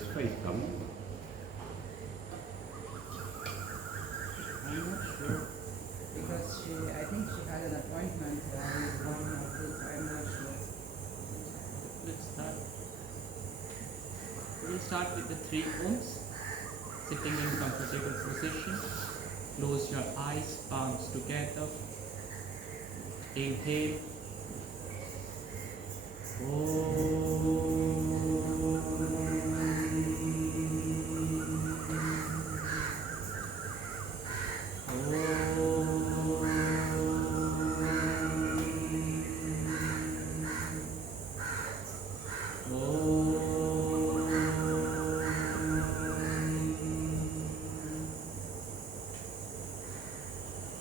Is Faith coming? I'm not sure because I think she had an appointment with 1 or 2, so I'm not sure. Let's start. We'll start with the 3 ohms. Sitting in comfortable position. Close your eyes, palms together. Inhale.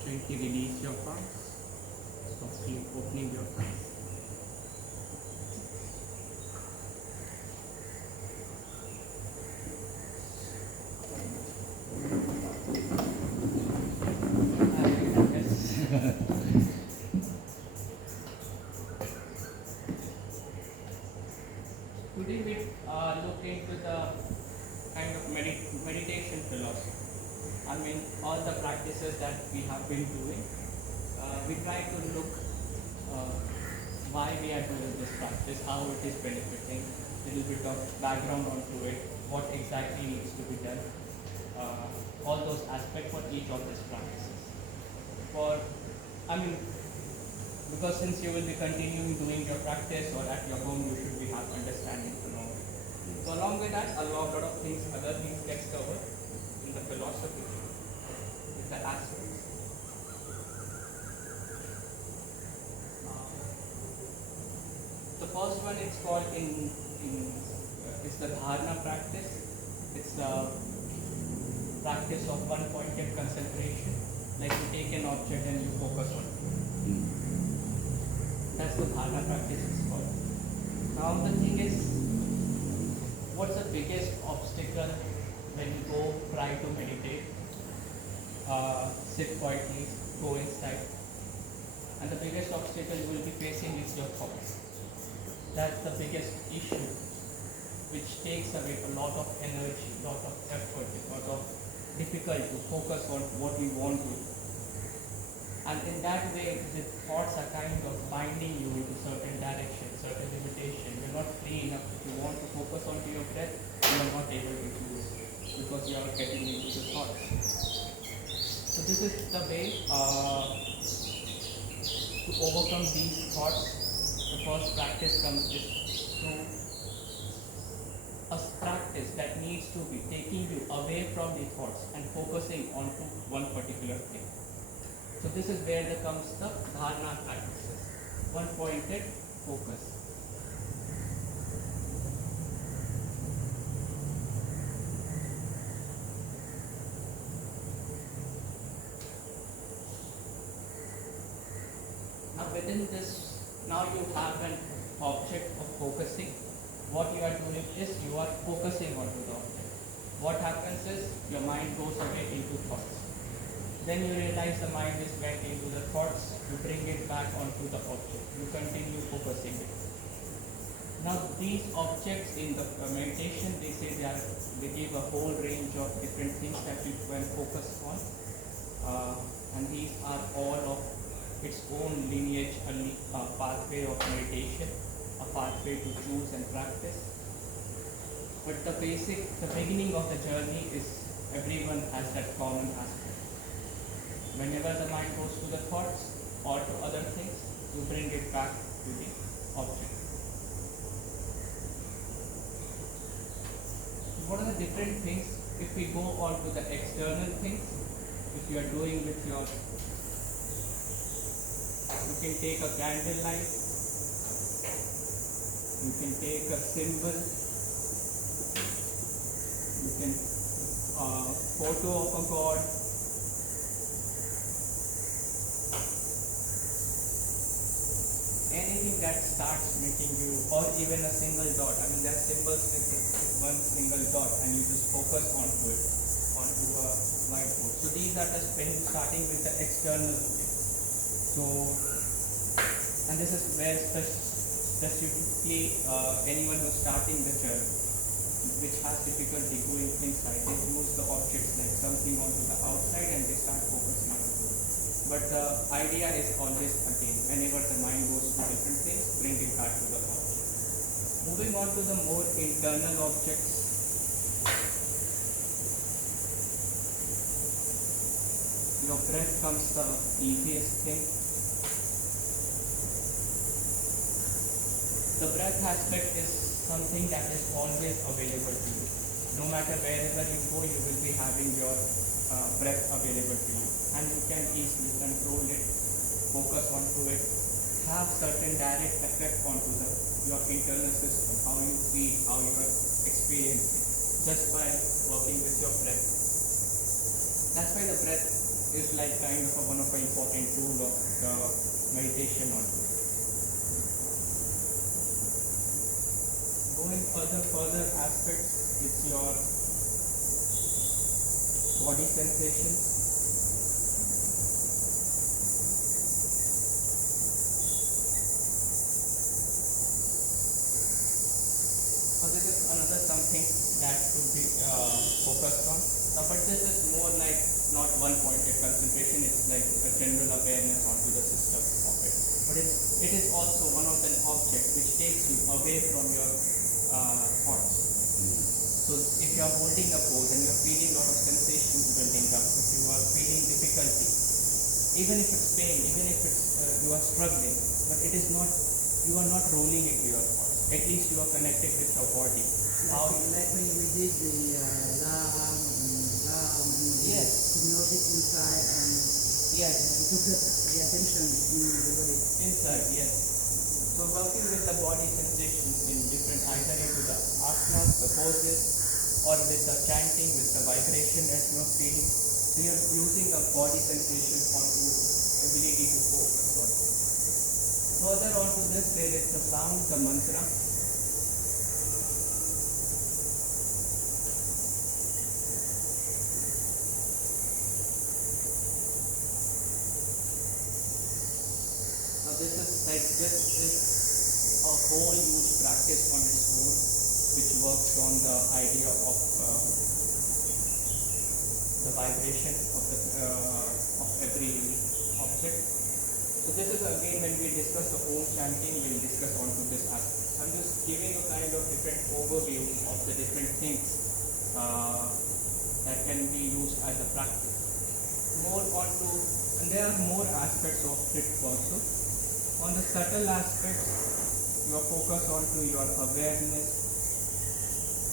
Gently release your palms. Softly opening your eyes. Today we look into the kind of meditation philosophy. I mean, all the practices that we have been doing, we try to look why we are doing this practice, how it is benefiting, little bit of background onto it, what exactly needs to be done, all those aspects for each of these practices. Because since you will be continuing doing your practice or at your home, you should be have understanding to know. So along with that, a lot of things, other things gets covered in the philosophy, with the aspects. The first one it's called it's the dharana practice. It's the practice of one-pointed concentration, like you take an object and you focus on it. That's what dharana practice is called. Now the thing is, what's the biggest obstacle when you go try to meditate? Sit quietly, go inside. And the biggest obstacle you will be facing is your thoughts. That's the biggest issue, which takes away a lot of energy, a lot of effort, a lot of difficult to focus on what we want to do. And in that way, the thoughts are kind of binding you into certain direction, certain limitation. You're not free enough. If you want to focus onto your breath, you are not able to do it because you are getting into the thoughts. So this is the way to overcome these thoughts. The first practice comes is through a practice that needs to be taking you away from the thoughts and focusing onto one particular thing. So this is where there comes the dharana practices, one-pointed focus. Now within this, now you have an object of focusing. What you are doing is you are focusing onto the object. What happens is your mind goes away into thoughts. Then you realize the mind is went into the thoughts, you bring it back onto the object. You continue focusing it. Now these objects in the meditation, they say they give a whole range of different things that you can focus on. And these are all of its own lineage, a pathway of meditation, a pathway to choose and practice. But the beginning of the journey is everyone has that common aspect. Whenever the mind goes to the thoughts or to other things, you bring it back to the object. So what are the different things? If we go on to the external things, if you are doing with your, you can take a candle light, you can take a symbol, you can photo of a god, anything that starts making you, or even a single dot. I mean, there are symbols with one single dot, and you just focus onto it, onto a whiteboard. So these are the starting with the external things. So, and this is where specifically anyone who's starting the journey. which has difficulty going inside, they use the objects like something onto the outside and they start focusing on it. But the idea is always again, whenever the mind goes to different things, bring it back to the object. Moving on to the more internal objects. Your breath comes the easiest thing. The breath aspect is something that is always available to you. No matter wherever you go, you will be having your breath available to you. And you can easily control it, focus onto it, have certain direct effect onto your internal system, how you feel, how you are experiencing, just by working with your breath. That's why the breath is like kind of one of the important tool of the meditation onto it. Going further aspects, it's your body sensations. This is another something that should be focused on. But this is more like not one-pointed concentration. It's like a general awareness onto the system of it. But it is also one of the objects which takes you away from your thoughts. So if you are holding a pose and you are feeling a lot of sensations building up, if you are feeling difficulty, even if it's pain, even if it's you are struggling, but it is not, you are not rolling into your thoughts. At least you are connected with your body. Like when we did the Lam and yes, hypnotic inside and yes, we took the attention in the body. Inside, yes. So working with the body sensations in different, either into the asanas, the poses, or with the chanting, with the vibration that you are feeling. So you are using the body sensation onto ability to focus on. Further onto this, there is the sound, the mantra. This is a whole huge practice on its own, which works on the idea of the vibration of every object. So this is again when we discuss the Om chanting, we'll discuss onto this aspect. I'm just giving a kind of different overview of the different things that can be used as a practice. More onto, and there are more aspects of it also. On the subtle aspects, you are focused onto your awareness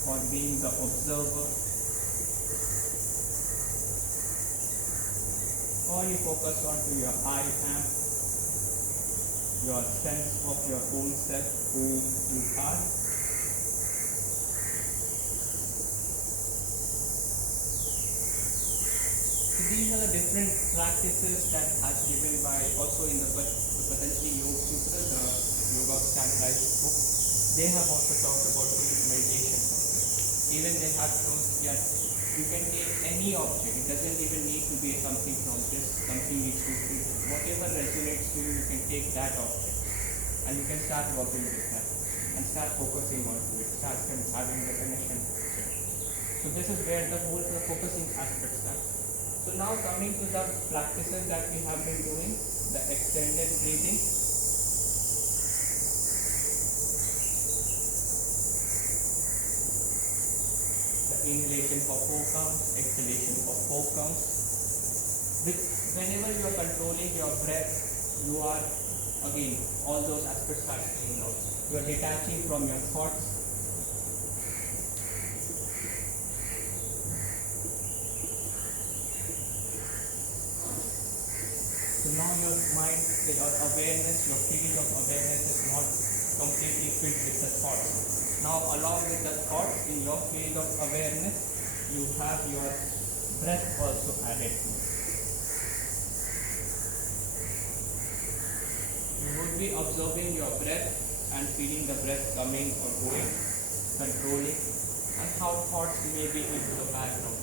or being the observer, or you focus onto your I am, your sense of your own self, who you are. So these are the different practices that are given by also in the Patanjali Yoga Sutra, the Yoga of Standardized book. They have also talked about meditation. Even they have shown that you can take any object. It doesn't even need to be something from this, something needs to be whatever resonates to you, you can take that object and you can start working with that and start focusing on it, start having the connection with it. So this is where the whole focusing aspect starts. So now coming to the practices that we have been doing, the extended breathing. The inhalation for 4 counts, exhalation for 4 counts. Whenever you are controlling your breath, you are, again, all those aspects are staying out. You are detaching from your thoughts. So now your mind, your awareness, your field of awareness is not completely filled with the thoughts. Now along with the thoughts in your field of awareness, you have your breath also added. You would be observing your breath and feeling the breath coming or going, controlling, and how thoughts may be into the background.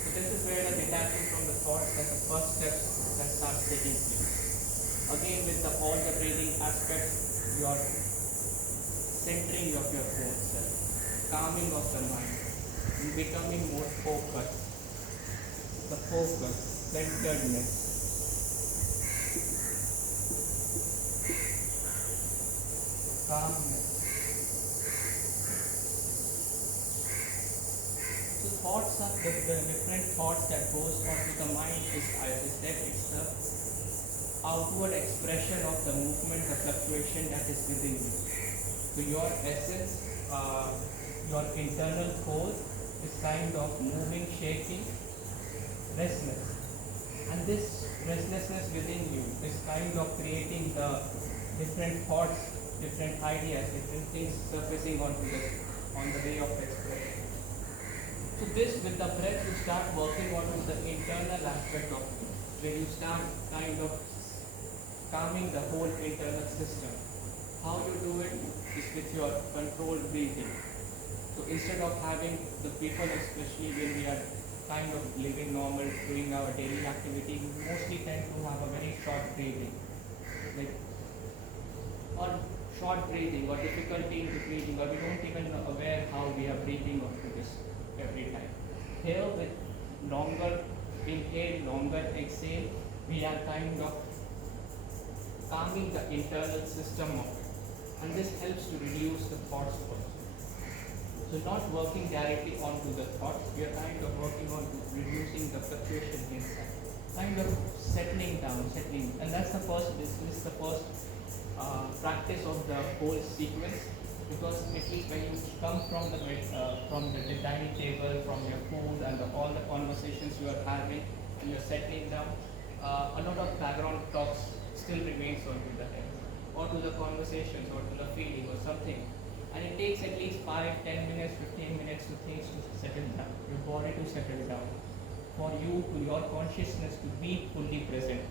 So this is where the detaching from the thoughts as a first step can start taking place. Again, with all the breathing aspects, you are centering of your own self. calming of the mind, and becoming more focused. The focus, centeredness. Calmness. So thoughts are the different thoughts that goes onto the mind is, as I said, it's the outward expression of the movement, the fluctuation that is within you. So your essence, your internal core is kind of moving, shaking, restless. And this restlessness within you is kind of creating the different thoughts, different ideas, different things surfacing on the way of expression. So this, with the breath, you start working on the internal aspect of it, where you start kind of calming the whole internal system. How you do it is with your controlled breathing. So instead of having the people, especially when we are kind of living normal, doing our daily activity, we mostly tend to have a very short breathing. Like, or short breathing, or difficulty in breathing, or we don't even know aware how we are breathing onto this every time. Here, with longer inhale, longer exhale, we are kind of calming the internal system of it. And this helps to reduce the thoughts also. So not working directly onto the thoughts, we are kind of working on reducing the fluctuation inside. Kind of settling down, and that's the first, this is the first practice of the whole sequence, because at least when you come from the dining table, from your food and all the conversations you are having, and you're settling down, a lot of background talks still remains onto the head, or to the conversations, or to the feeling, or something. And it takes at least 5, 10 minutes, 15 minutes to things to settle down, your body to settle down, for you, to your consciousness to be fully present.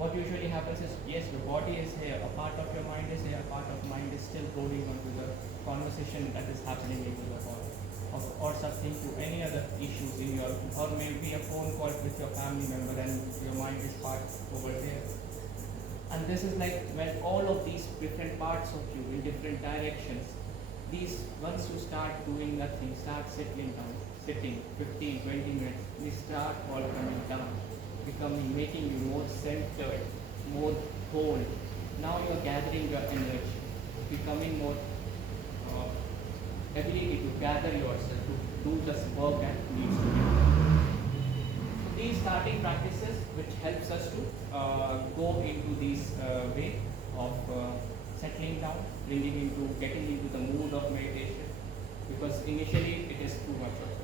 What usually happens is, yes, your body is here, a part of your mind is here, a part of mind is still holding on to the conversation that is happening into the hall, or something to any other issues in your, or maybe a phone call with your family member and your mind is part over there. And this is like when all of these different parts of you in different directions, these, once you start doing nothing, start settling down, sitting 15, 20 minutes, they start all coming down, making you more centered, more whole. Now you are gathering your energy, becoming more ability to gather yourself, to do this work that needs to be done. So these starting practices, which helps us to go into this way of settling down, getting into the mood of meditation, because initially it is too much of it.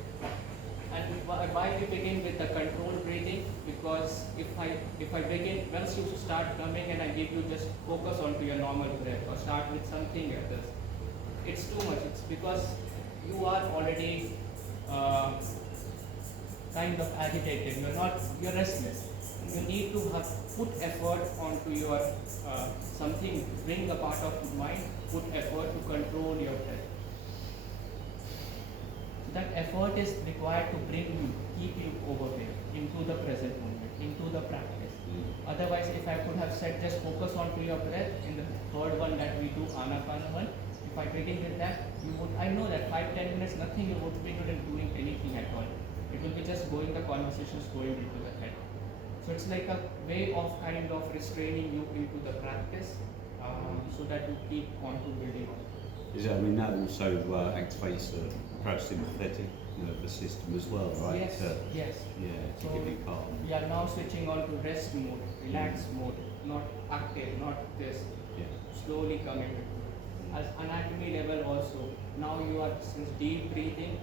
And why we begin with the controlled breathing? Because if I begin, once you start coming and I give you just focus onto your normal breath, or start with something else, it's too much. It's because you are already kind of agitated. You're restless. You need to put effort onto your something, bring a part of mind, put effort to control your breath. That effort is required to bring you, keep you over there, into the present moment, into the practice. Otherwise, if I could have said just focus onto your breath in the third one that we do, Anapana one, if I begin with that, I know that 5-10 minutes, nothing, you would be doing anything at all. It will be just the conversations going into the head. So it's like a way of kind of restraining you into the practice, so that you keep on to building on. Is it, I mean, that also activates the parasympathetic nervous system as well, right? Yes, yes. Yeah, to So give you calm. we are now switching on to rest mode, relax mode, not active, not this. Yeah. Slowly coming into it. As anatomy level also, now you are, since deep breathing,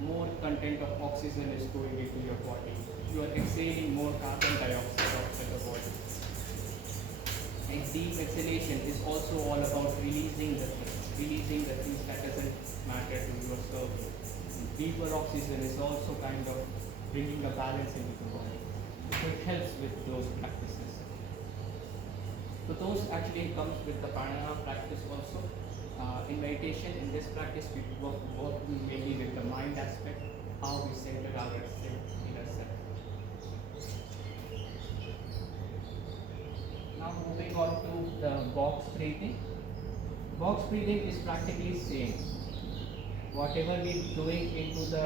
more content of oxygen is going into your body. You are exhaling more carbon dioxide outside the body. And deep exhalation is also all about releasing the things that doesn't matter to yourself. Deeper oxygen is also kind of bringing a balance into the body. So it helps with those practices. So those actually comes with the pranayama practice also. In meditation, in this practice, we work mainly with the mind aspect, how we center ourselves in ourselves. Now moving on to the box breathing. Box breathing is practically same. whatever we doing into the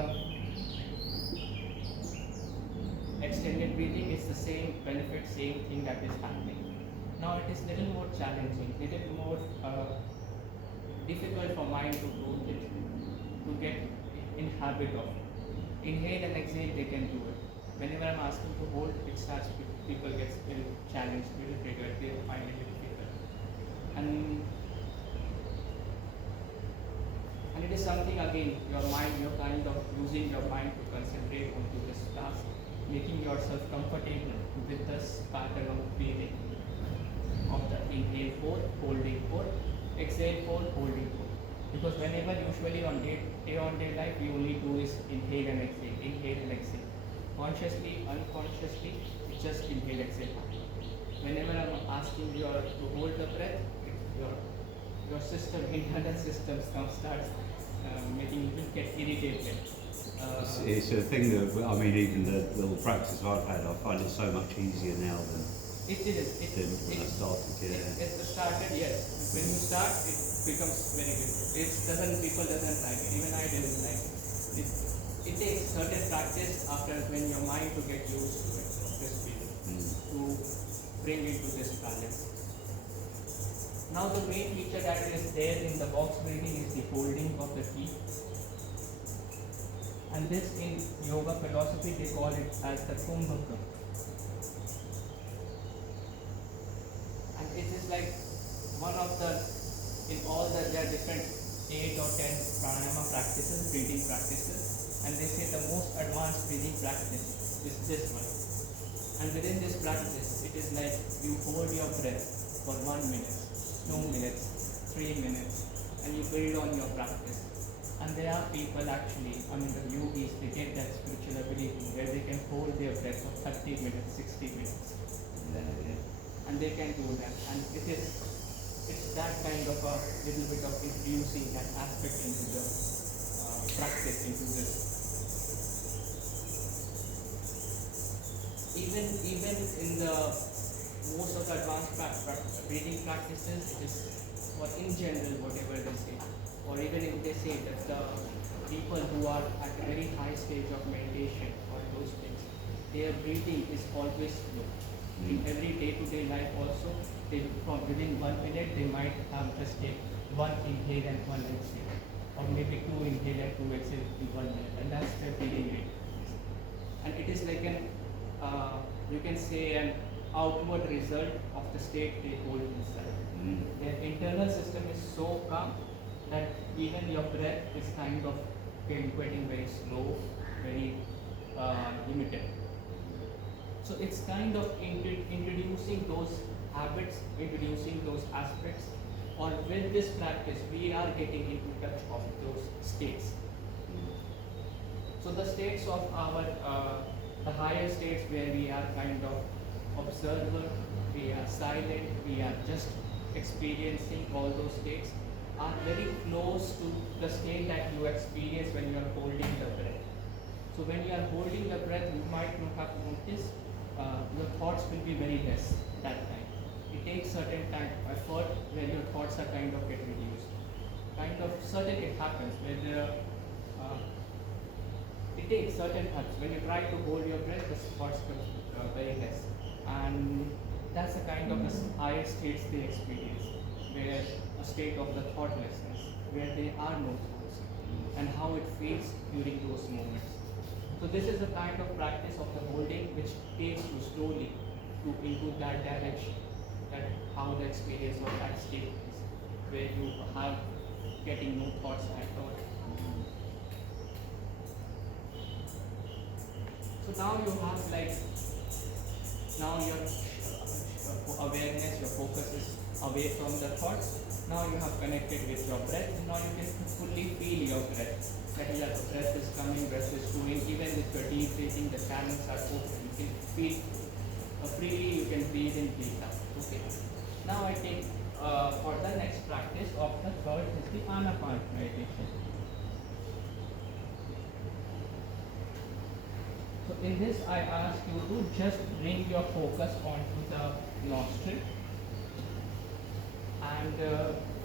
extended breathing is the same benefit, same thing that is happening. Now it is little more challenging, little more difficult for mind to do it, to get in habit of it. Inhale and exhale, they can do it. Whenever I'm asking to hold, it starts, people get little challenged, little triggered, they find it difficult. And it is something again, your mind, you're kind of using your mind to concentrate onto this task, making yourself comfortable with this pattern of breathing. Of the inhale 4, holding 4, exhale 4, holding 4. Because whenever usually on day life we only do is inhale and exhale. Consciously, unconsciously, it's just inhale, exhale. Whenever I'm asking you to hold the breath, your system, internal system starts making you get irritated. It's a thing that, I mean, even the little practice I've had, I find it so much easier now than It is. when I started. Yeah. It started, yes. When you start, it becomes very good. People doesn't like it. Even I didn't like it. It takes certain practice after when your mind to get used to it, this feeling, to bring it to this balance. Now the main feature that is there in the box breathing is the holding of the teeth. And this in yoga philosophy they call it as the kumbhaka. And it is like one of the, in all the, there are different 8 or 10 pranayama practices, breathing practices, and they say the most advanced breathing practice is this one. And within this practice, it is like you hold your breath for 1 minute, 2 minutes, 3 minutes, and you build on your practice. And there are people actually, the yogis, they get that spiritual ability where they can hold their breath for 30 minutes, 60 minutes. And they can do that. And it's that kind of a little bit of introducing that aspect into the practice, into this. Even in the most of the advanced breathing practices, it is, or in general, whatever they say, or even if they say that the people who are at a very high stage of meditation or those things, their breathing is always slow. In every day-to-day life also, they, from within 1 minute, they might have just take 1 inhale and 1 exhale, or maybe 2 inhale and 2 exhale in 1 minute, and that's their breathing rate. And it is like an, you can say an outward result of the state they hold inside. Their internal system is so calm that even your breath is kind of getting very slow, very limited. So it's kind of introducing those habits, introducing those aspects, or with this practice, we are getting into touch of those states. So the states of our, the higher states where we are kind of observer, we are silent, we are just experiencing all those states, are very close to the state that you experience when you are holding the breath. So when you are holding the breath, you might not have noticed, your thoughts will be very less that time. It takes certain time, effort, where your thoughts are kind of get reduced. Kind of certain it happens where there are, it takes certain times. When you try to hold your breath, the thoughts come very less. And that's the kind of the higher states they experience, where a state of the thoughtlessness, where there are no thoughts, and how it feels during those moments. So this is a kind of practice of the holding which takes you slowly into that direction, that how the experience of that state is, where you have getting no thoughts at all. So now you have like, now your awareness, your focus is away from the thoughts. Now you have connected with your breath. Now you can fully feel your breath. That is, the breath is coming, breath is going. Even with your deep breathing, the channels are open. You can feel freely. You can breathe in, breathe out. Okay. Now I take for the next practice of the third is the Anapana meditation. So in this, I ask you to just bring your focus onto the nostril and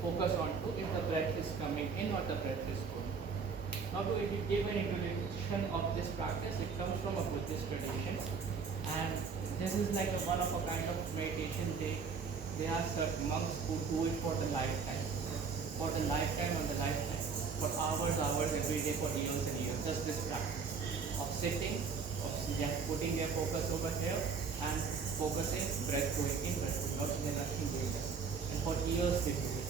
focus on if the breath is coming in or the breath is going. Now to give an introduction of this practice, it comes from a Buddhist tradition, and this is like a one of a kind of meditation. They are certain monks who do it for the lifetime, on the lifetime, for hours, every day, for years and years. Just this practice of sitting, of putting their focus over here and focusing, breath going in, breath going out, and nothing doing that. And for years they do it.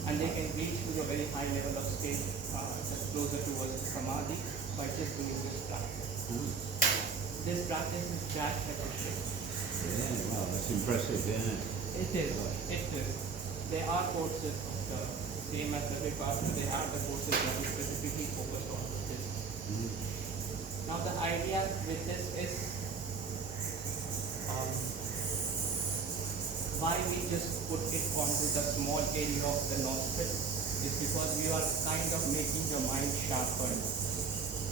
And they can reach to a very high level of state, just closer towards samadhi, by just doing this practice. This practice is that efficient. Yeah, wow, that's impressive, yeah. It is. There are courses of the same as the Vipassana, they have the courses that is specifically focused on this. Now the idea with this is why we just put it onto the small area of the nostril is because we are kind of making your mind sharper.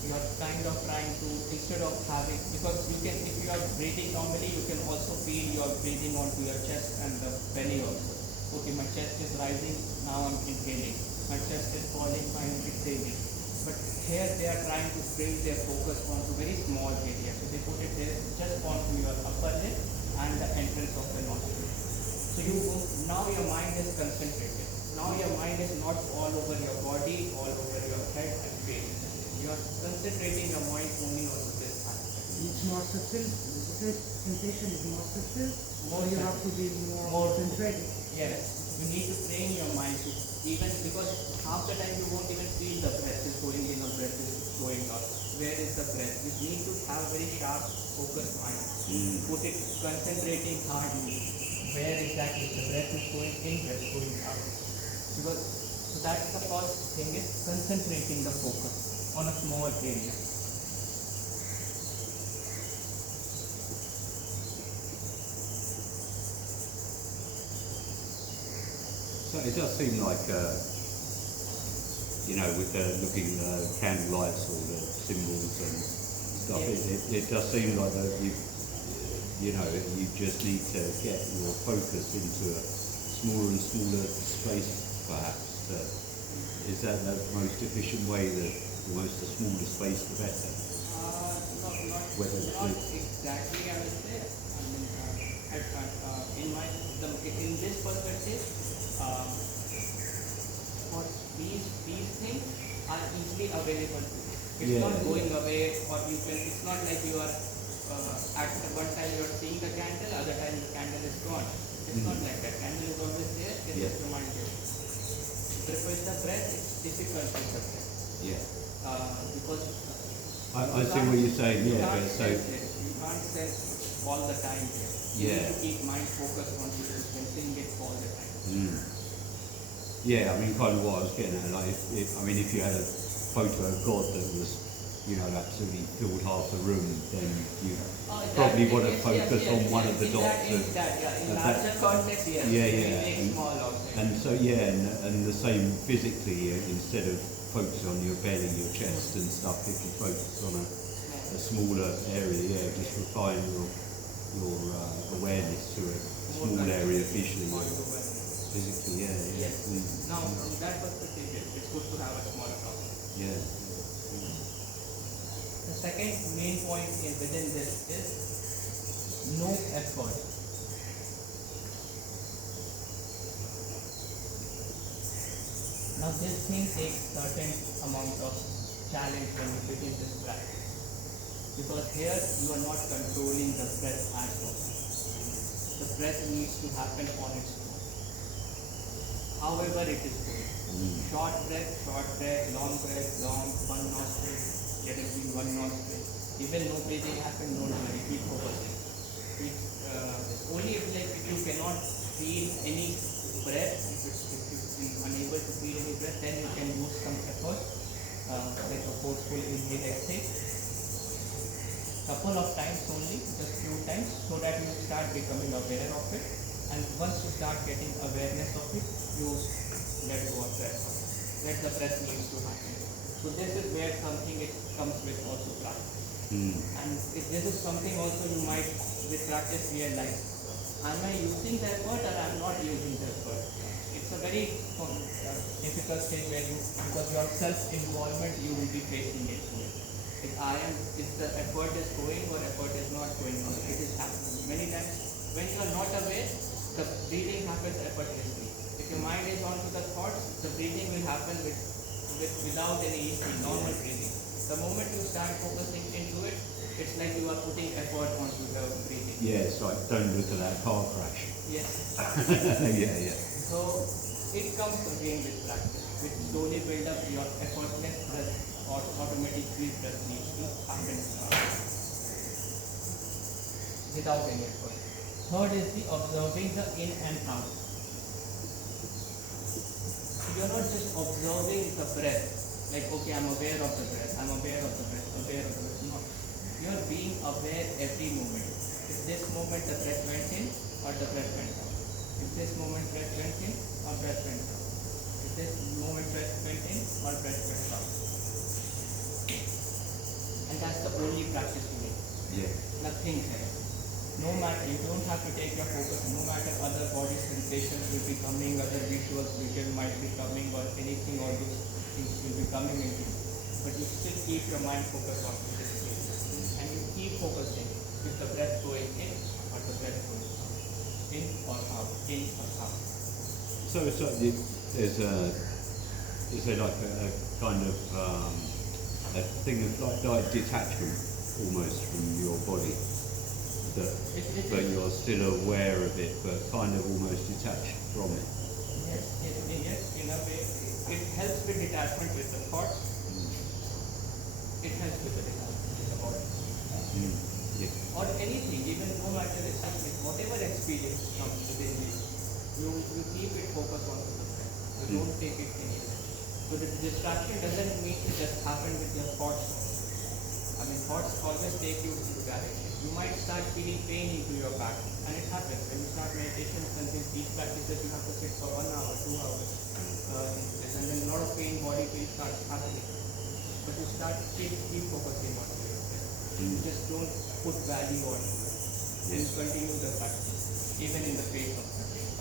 You are kind of trying to, instead of having, because you can, if you are breathing normally, you can also feel you are breathing onto your chest and the belly also. Okay, my chest is rising, now I'm inhaling. My chest is falling, I'm exhaling. But here they are trying to bring their focus onto very small area. So they put it there just onto your upper lip and the entrance of the nostril. So now your mind is concentrated. Now your mind is not all over your body, all over your head and face. You are concentrating your mind only on this aspect. It's more subtle. The sensation is more subtle. More Or you have subtle. to be more concentrated. Yes, you need to train your mind to, even because half the time you won't even feel the breath is going in or breath is going out. Where is the breath? You need to have very sharp, focused mind. Put it concentrating hardly. Where exactly the breath is going in, breath going out. Because so that's the first thing is concentrating the focus on a small area. So it does seem like, with looking at the candle lights or the symbols and stuff, it does seem like that you just need to get your focus into a smaller and smaller space, perhaps. Is that the most efficient way, the smaller space, the better? Not exactly, I would say. In this perspective, for these things are easily available to you. It's not going away, or it's not like you are at one time you are seeing the candle, other time the candle is gone. It's not like that. Candle is always there, it just reminds you. But with the breath, it's difficult with the breath. Yeah. Because I see what you're saying, you yeah, can't but so... sense it. You can't sense all the time here. You need to keep mind focused on sensing it all the time. Yeah, I mean, kind of what I was getting at, like, if you had a photo of God that was, absolutely filled half the room, then you probably want to focus on one of the dots. In larger context, yes. Very small object. And so, and the same physically, instead of focusing on your belly, your chest and stuff, if you focus on a smaller area, just refine your awareness to a small area visually. Physically, Yes. Now, from that perspective, it's good to have a small problem. Yeah. The second main point within this is no effort. Now, this thing takes certain amount of challenge when you begin this practice. Because here you are not controlling the breath at all. The breath needs to happen on its own. However it is going. Short breath, long, one nostril, let it be one nostril. Even no breathing happen, don't worry, keep focusing. Only if you cannot feel any breath, if you're unable to feel any breath, then you can use some effort, like a forceful inhale, exhale. Couple of times only, just few times, so that you start becoming aware of it. And once you start getting awareness of it, you let go of breath. Let the breath needs to happen. So this is where something it comes with also practice. And this is something also you might with practice realize. Am I using the effort or I am not using the effort? It's a very difficult stage where you, because your self-involvement, you will be facing it. If the effort is going or effort is not going on, it is happening. Many times, when you are not aware, the breathing happens effortlessly. If your mind is onto the thoughts, the breathing will happen without any issue, normal breathing. The moment you start focusing into it, it's like you are putting effort onto the breathing. Yeah, it's like don't look at that car crash. Yes. Yeah. So it comes again with practice, which slowly build up your effortless breath or automatically breath needs to happen without any effort. Third is the observing the in and out. You're not just observing the breath, like okay, I'm aware of the breath, I'm aware of the breath, aware of the breath. No. You're being aware every moment. Is this moment the breath went in or the breath went out? Is this moment breath went in or breath went out? Is this moment breath went in or breath went out? And that's the only practice you need. Yeah. Nothing else. No matter, you don't have to take your focus, no matter other body sensations will be coming, other visual might be coming, or anything, or those things will be coming into you. But you still keep your mind focused on this place. And you keep focusing. Is the breath going in or the breath going out? In or out? In or out? So it's like there's like a kind of a thing of like detachment almost from your body. But you're still aware of it, but kind of almost detached from it. Yes, in a way, it helps with detachment with the thoughts. It helps with the detachment with the body. Yeah. Or anything, even no matter it's something, whatever experience comes within you keep it focused on the breath. You don't take it anywhere. So the distraction doesn't mean to just happen with your thoughts. I mean, thoughts always take you into direction. You might start feeling pain into your back, and it happens when you start meditation. Sometimes these practices you have to sit for 1 hour, 2 hours, and then a lot of pain, body pain starts happening. But you keep focusing on it. You just don't put value on it. You continue the practice, even in the face of practice.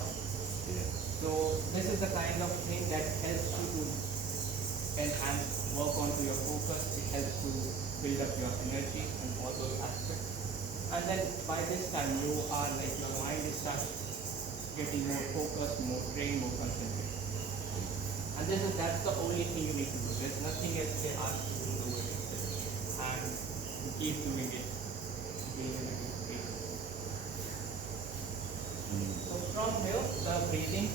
Yeah. So this is the kind of thing that helps you to enhance, work onto your focus. It helps to build up your energy and all those aspects. And then by this time you are like your mind is starts getting more focused, more trained, more concentrated. And that's the only thing you need to do. There's nothing else they ask you to do it. And you keep doing it. Being in a good space. So from here the breathing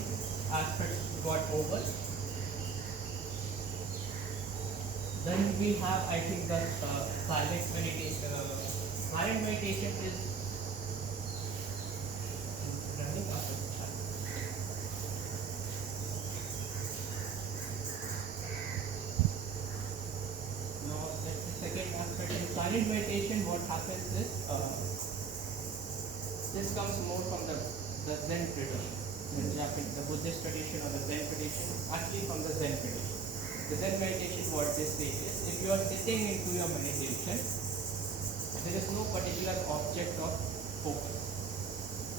aspects got over. Then we have, I think, the silent meditation. Silent meditation is running after the time. Now, that's the second aspect. In silent meditation, what happens is this comes more from the Zen tradition, the Buddhist tradition or the Zen tradition, actually from the Zen tradition. The Zen meditation, what they say is, if you are sitting into your meditation, there is no particular object of focus.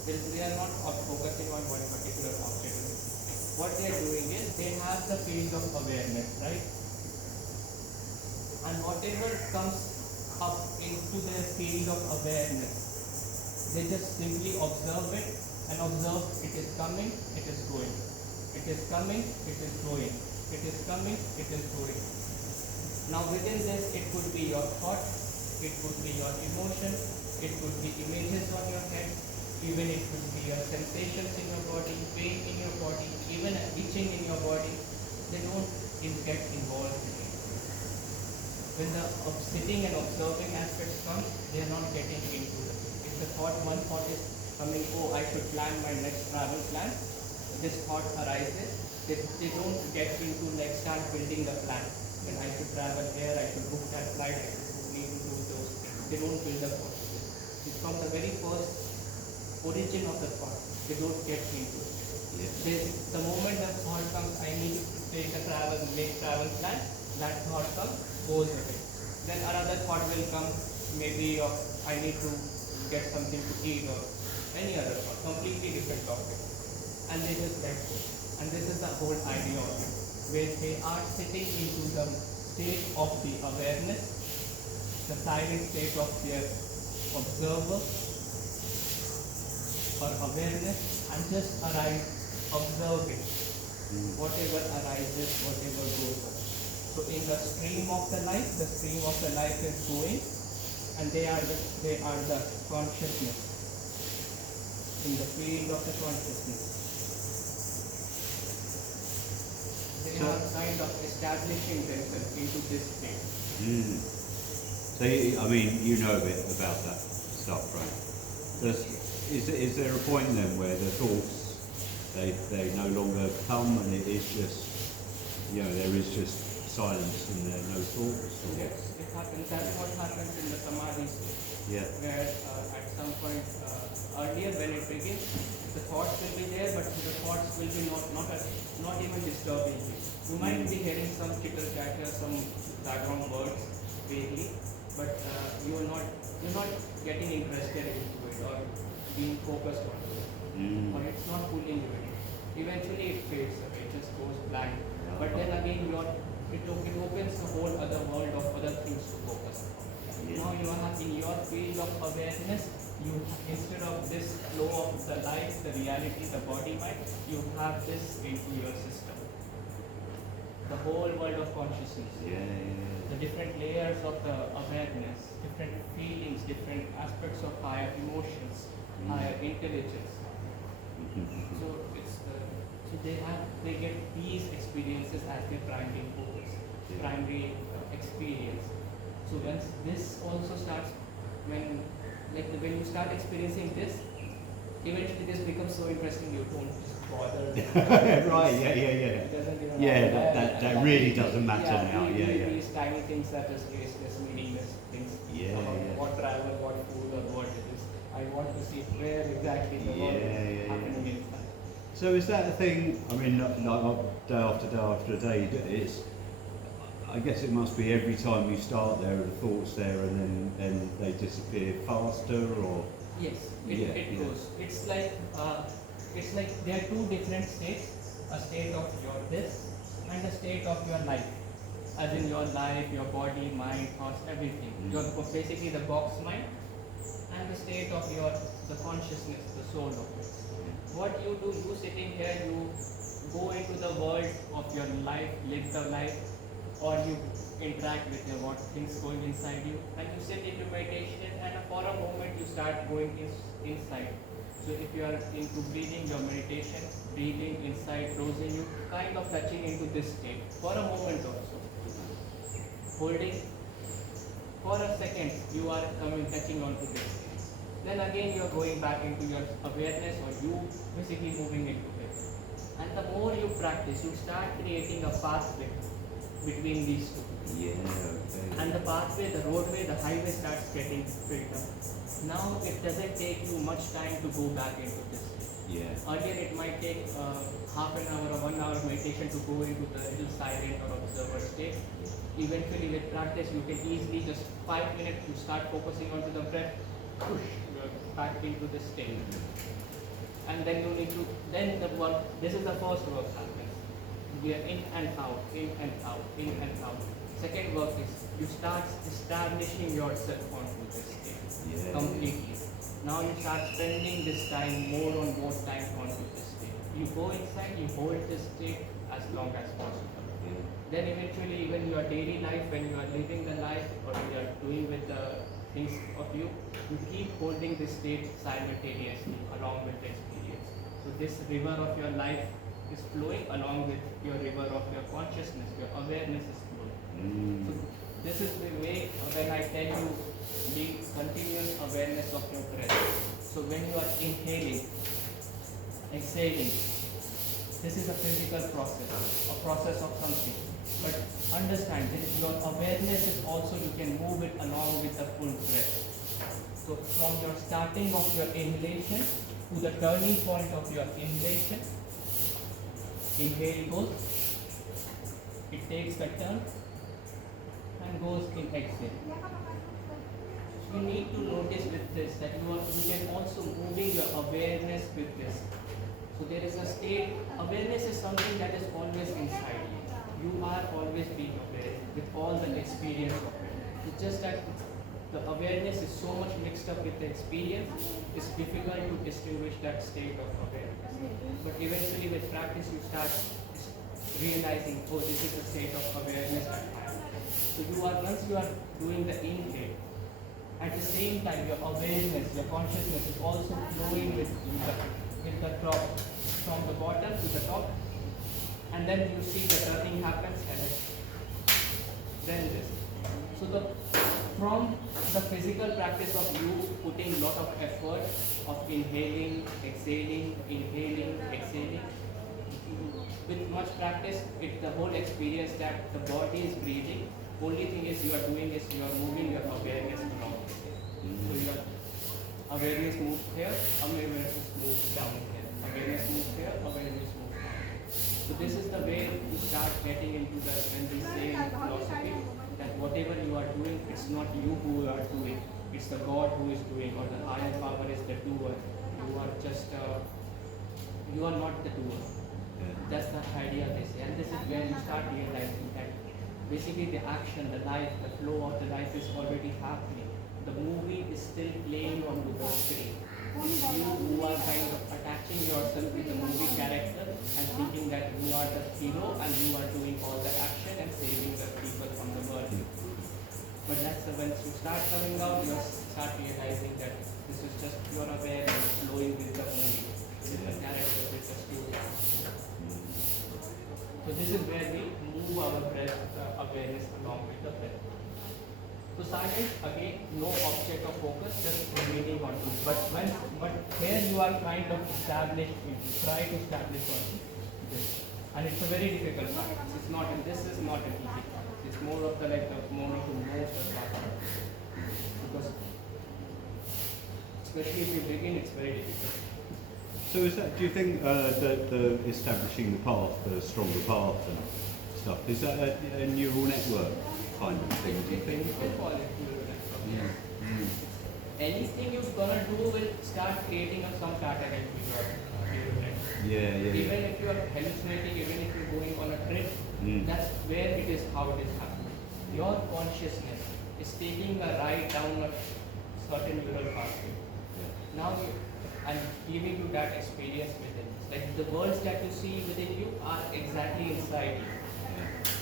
They are not focusing on one particular object. What they are doing is, they have the field of awareness, right? And whatever comes up into their field of awareness, they just simply observe it and observe it is coming, it is going. It is coming, it is going. It is coming, it is going. Now within this, it could be your thought, it could be your emotion, it could be images on your head, even it could be your sensations in your body, pain in your body, even itching in your body. They don't get involved in it. When the sitting and observing aspects come, they are not getting into it. If the one thought is coming, oh, I should plan my next travel plan, this thought arises. They don't get into like start building the plan. When I should travel here, I should book that flight, I should need to do those things. They don't build the thought. It's from the very first origin of the thought. They don't get into it. The moment the thought comes, I need to make travel plan, that thought comes, goes away. Then another thought will come, maybe I need to get something to eat or any other thought, completely different topic. And they just let go. And this is the whole idea of it, where they are sitting into the state of the awareness, the silent state of their observer or awareness, and just arrive observing whatever arises, whatever goes on. So in the stream of the life is going, and they are the consciousness, in the field of the consciousness. They So- are kind of establishing themselves into this state. Mm. So, I mean, you know a bit about that stuff, right? Is there a point then where the thoughts, they no longer come and it is just, there is just silence and there are no thoughts? Or? Yes, it happens. That's what happens in the samadhi state. Yeah. Where at some point earlier when it begins, the thoughts will be there, but the thoughts will be not even disturbing you. You might be hearing some chitter chatter, some background words vaguely, but you're not getting interested into it or being focused on it, or it's not pulling you in. Eventually it fades away, it just goes blank. But then again, it opens a whole other world of other things to focus on. Now you are in your field of awareness, instead of this flow of the life, the reality, the body mind, you have this into your system. The whole world of consciousness. The different layers of the awareness, different feelings, different aspects of higher emotions, higher intelligence. So they get these experiences as their primary focus, primary experience. So once this also starts, when you start experiencing this, eventually this becomes so interesting you don't bother. Right, yeah. It doesn't even Yeah, matter. that really doesn't matter now. These tiny things that is tasteless, meaningless things. Yeah, yeah. What travel, what food, or what it is. I want to see where exactly the world is happening inside. So is that the thing, I mean, like day after day after day, I guess it must be every time you start there are the thoughts there and then they disappear faster, or? Yes, it goes. It's like there are two different states, a state of your this and a state of your life. As in your life, your body, mind, thoughts, everything. Your basically the box mind and the state of the consciousness, the soul of it. What you do, you sitting here, you go into the world of your life, live the life, or you interact with what things going inside you, and you sit into meditation, and for a moment you start going inside. So if you are into breathing, your meditation, breathing inside, closing, you kind of touching into this state for a moment also. Holding for a second, you are touching onto this state. Then again you are going back into your awareness, or you basically moving into it. And the more you practice, you start creating a pathway between these two. And the pathway, the roadway, the highway starts getting filled up. Now it doesn't take you much time to go back into this. Earlier it might take half an hour or 1 hour meditation to go into the little silent or observer state. Eventually with practice you can easily just 5 minutes you start focusing onto the breath, push, you're back into the state. And then you need to, then the work, this is the first work happens. We are in and out, in and out, in and out. Second work is you start establishing yourself onto this state completely. Now you start spending this time more time onto this state. You go inside, you hold this state as long as possible. Then eventually even your daily life, when you are living the life or you are doing with the things of you keep holding this state simultaneously along with the experience. So this river of your life is flowing along with your river of your consciousness, your awareness is flowing. So this is the way when I tell you the continuous awareness of your breath. So when you are inhaling, exhaling, this is a physical process, a process of something. But understand this, your awareness is also, you can move it along with the full breath. So from your starting of your inhalation to the turning point of your inhalation, inhale goes, it takes the turn and goes in exhale. So you need to notice with this that you can also moving your awareness with this. So So there is a state, awareness is something that is always inside you. You are always being aware with all the experience of it. It's just that the awareness is so much mixed up with the experience, it's difficult to distinguish that state of awareness. But eventually with practice you start realizing, oh, this is the state of awareness that I am. So once you are doing the inhale, at the same time your awareness, your consciousness is also flowing with the drop from the bottom to the top, and then you see the turning happens and then this. So from the physical practice of you putting lot of effort of inhaling, exhaling, with much practice, the whole experience that the body is breathing, only thing is you are doing is you are moving your awareness around. So your awareness moves here, awareness moves down here, awareness moves here, awareness moves down. So this is the way you start getting into the, when we say in philosophy, that whatever you are doing, it's not you who are doing, it's the God who is doing, or the higher power is the doer. You are just, you are not the doer. That's the idea they say. And this is where you start realizing that basically the action, the life, the flow of the life is already happening. The movie is still playing on the screen. You who are kind of attaching yourself with the movie character and thinking that you are the hero and you are doing all the action and saving the people from the world. But that's when you start coming out, you start realizing that this is just pure awareness flowing with the movie, with the character, with the story. So this is where we move our breath awareness along with the breath. So silence, again, no object of focus, just remaining on it. But here you are kind of try to establish on this. And it's a very difficult practice. It's not, this is not an easy practice. It's more of the like the moment to most of practice. Because especially if you begin, it's very difficult. So is that, do you think that the establishing the path, the stronger path and stuff, is that a neural network kind of thing, do you think? You can call it neural network. Anything you're gonna do will start creating some pattern in your neural network. Even if you are hallucinating, even if you're going on a trip, that's where it is, how it is happening. Your consciousness is taking a ride down a certain neural pathway. Now I'm giving you that experience within. Like the worlds that you see within you are exactly inside you.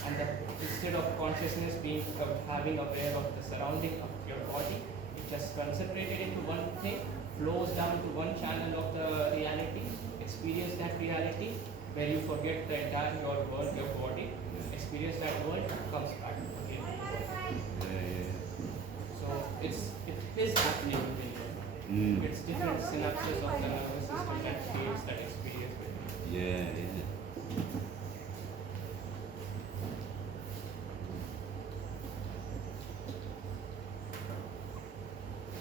And instead of consciousness being having aware of the surrounding of your body, it just concentrated into one thing, flows down to one channel of the reality, experience that reality, where you forget the entire your world, your body, experience that world, comes back again. So it is happening within you. It's different synapses of the nervous system that creates that experience with you.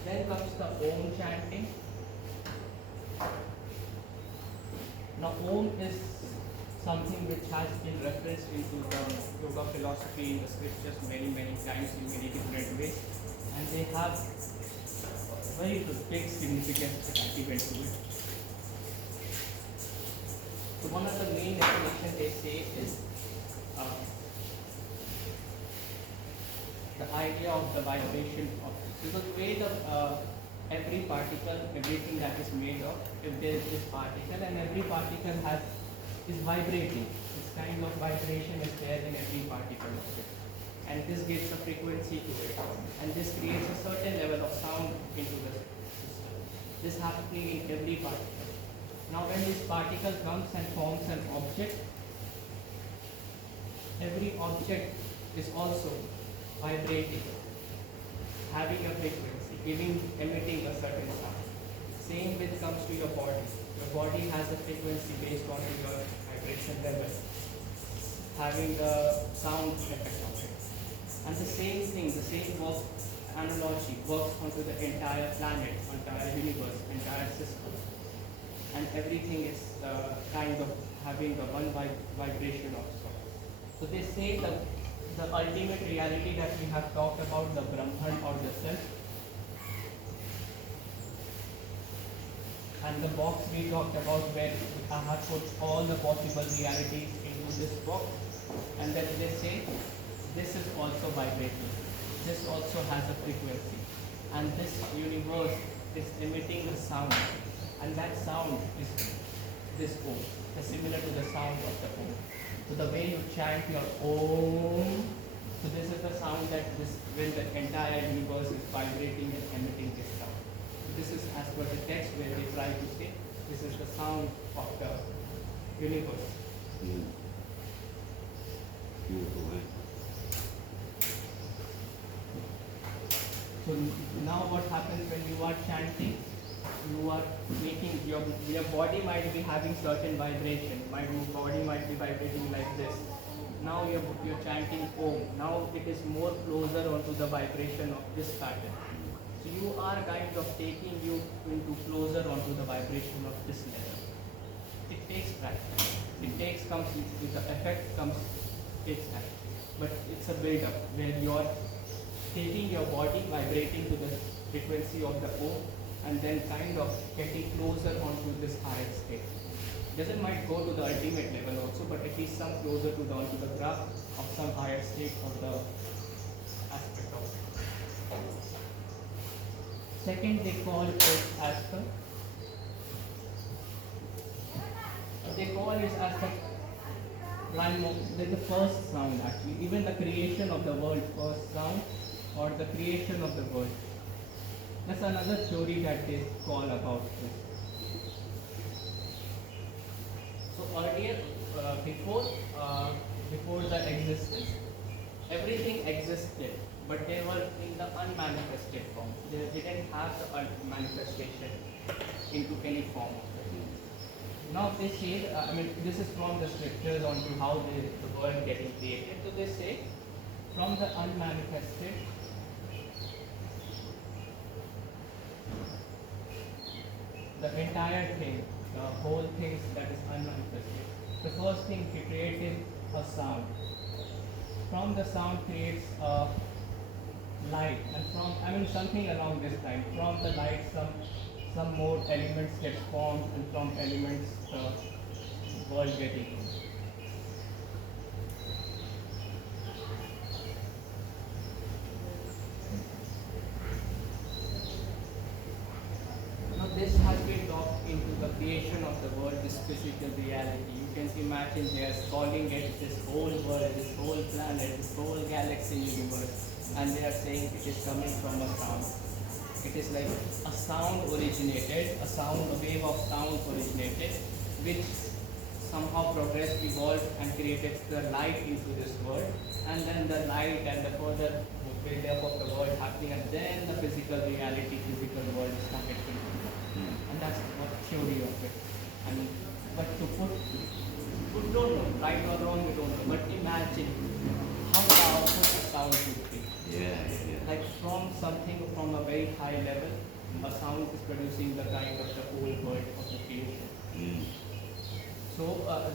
Then comes the Om chanting. Now Om is something which has been referenced into the yoga philosophy in the scriptures many times in many different ways, and they have very big significance given to it. So one of the main explanations they say is the idea of the vibration of, because the way the every particle, everything that is made of, if there is this particle and every particle is vibrating, this kind of vibration is there in every particle of it. And this gives a frequency to it, and this creates a certain level of sound into the system. This happening in every particle. Now when this particle comes and forms an object, every object is also vibrating, having a frequency, emitting a certain sound. Same with comes to your body. Your body has a frequency based on your vibration level, having a sound effect of it. And the same thing, the same analogy works onto the entire planet, entire universe, entire system. And everything is kind of having a one vibration of sorts. So they say that the ultimate reality that we have talked about, the Brahman or the self, And the box we talked about, where I have put all the possible realities into this box, and then they say this is also vibrating, this also has a frequency, and this universe is emitting a sound, and that sound is this Om, similar to the sound of the Om. So the way you chant your Om, so this is the sound that this, when the entire universe is vibrating and emitting this sound. This is as per the text where they try to say this is the sound of the universe. Mm. Beautiful, eh? So now what happens when you are chanting? You are making your body might be having certain vibration. My body might be vibrating like this. Now you're chanting Om. Now it is more closer onto the vibration of this pattern. So you are kind of taking you into closer onto the vibration of this level. It takes practice. With the effect takes time. But it's a build up where you're taking your body, vibrating to the frequency of the Om, and then kind of getting closer onto this higher state. Doesn't might go to the ultimate level also, but at least some closer to onto the graph of some higher state of the aspect of it. Second, they call it as the first sound actually, even the creation of the world, first sound or the creation of the world. That's another theory that they call about this. So earlier, before the existence, everything existed, but they were in the unmanifested form. They didn't have the manifestation into any form. Now they say, this is from the scriptures onto how the world getting created. So they say, from the unmanifested, the entire thing, the whole thing that is unmanifested. The first thing he created a sound. From the sound creates a light, and from something along this line. From the light, some more elements get formed, and from elements the world getting. Now this has been talked into the creation of the world, this physical reality. You can imagine they are calling it this whole world, this whole planet, this whole galaxy universe, and they are saying it is coming from a sound. It is like a sound originated, a wave of sound originated, which somehow progressed, evolved, and created the light into this world, and then the light and the further build-up of the world happening, and then the physical reality, physical world started to come. And that's what theory of it. But to we don't know, right or wrong, we don't know. But imagine how powerful the sound would be. Yeah. Like from something from a very high level, a sound is producing the kind of the whole world of the creation. Mm. So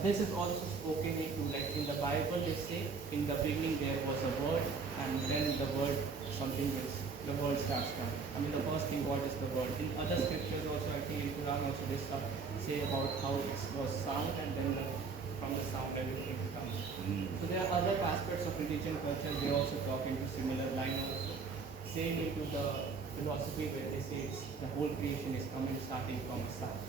this is also spoken into, like in the Bible they say, in the beginning there was a word, and then the word, the word starts coming. The first thing God is the word. In other scriptures also, I think in Quran also they say about how it was sound, and then from the sound everything comes. Mm. So there are other aspects of religion, culture, they also talk into similar line also. Same into the philosophy where they say the whole creation is coming starting from a sound.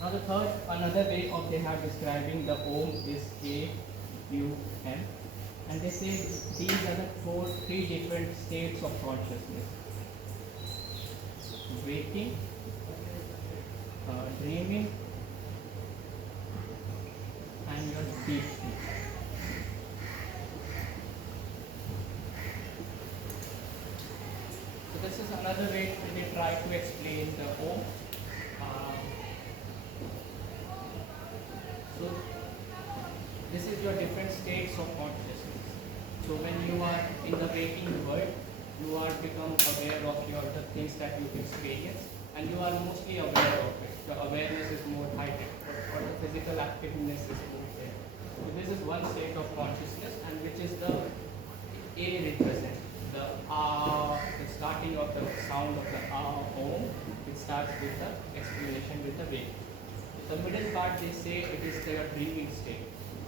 Now the third, another way of they have describing the Om is A-U-M, and they say these are the three different states of consciousness: waking, dreaming, and your deep sleep. So this is another way they try to explain the Om. So this is your different states of consciousness. So when you are in the waking world, you are become aware of the things that you experience, and you are mostly aware of it. The awareness is more heightened, but the physical activeness is more there. So this is one state of consciousness, and which is the A represent, the starting of the sound of the Om, it starts with the explanation with the wake. The middle part they say it is their dreaming state.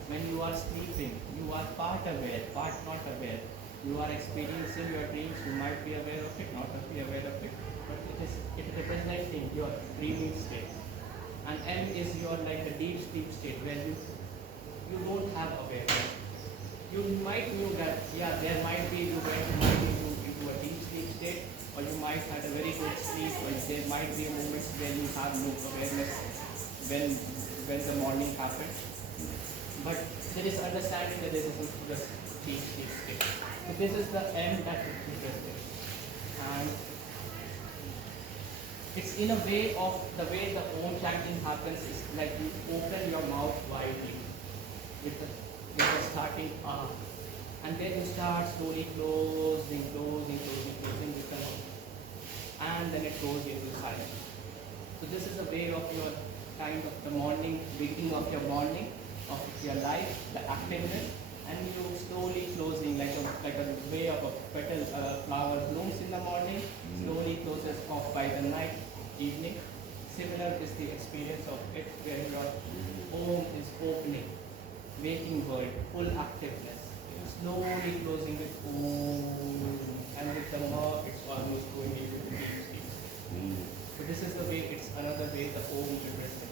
When you are sleeping, you are part aware, part not aware. You are experiencing your dreams, you might be aware of it, not be aware of it, but it representing your dreaming state. And M is your like the deep sleep state where you don't have awareness. You might know that there might be you went into a deep sleep state, or you might have a very good sleep, or there might be moments where you have no awareness when the morning happens. But there is understanding that there is just deep sleep state. So this is the M that is interesting. And it's in a way of the way the Om chanting happens is like you open your mouth widely with the starting and then you start slowly closing with the mouth, and then it goes into silence. So this is a way of your kind of the morning, beginning of your morning, of your life, the activeness, and you slowly closing like a way of a petal flower blooms in the morning, slowly closes off by the night, evening. Similar is the experience of it where your Om is opening, waking world, full activeness, slowly closing with Om, and with the Ma, it's almost going into the deep sleep. So this is the way, it's another way the Om represents.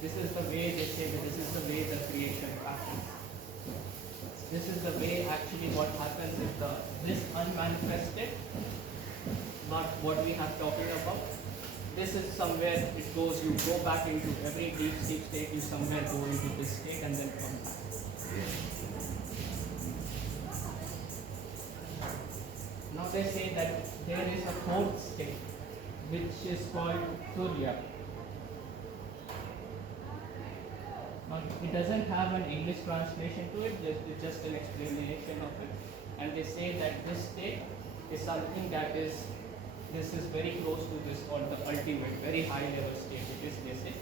This is the way they say that this is the way the creation happens. This is the way actually what happens is this unmanifested, not what we have talking about. This is somewhere it goes, you go back into every deep sleep state, you somewhere go into this state and then come back. Now they say that there is a fourth state which is called Turya. Now it doesn't have an English translation to it, it's just an explanation of it. And they say that this state is something that is very close to this or the ultimate, very high level state, it is they say.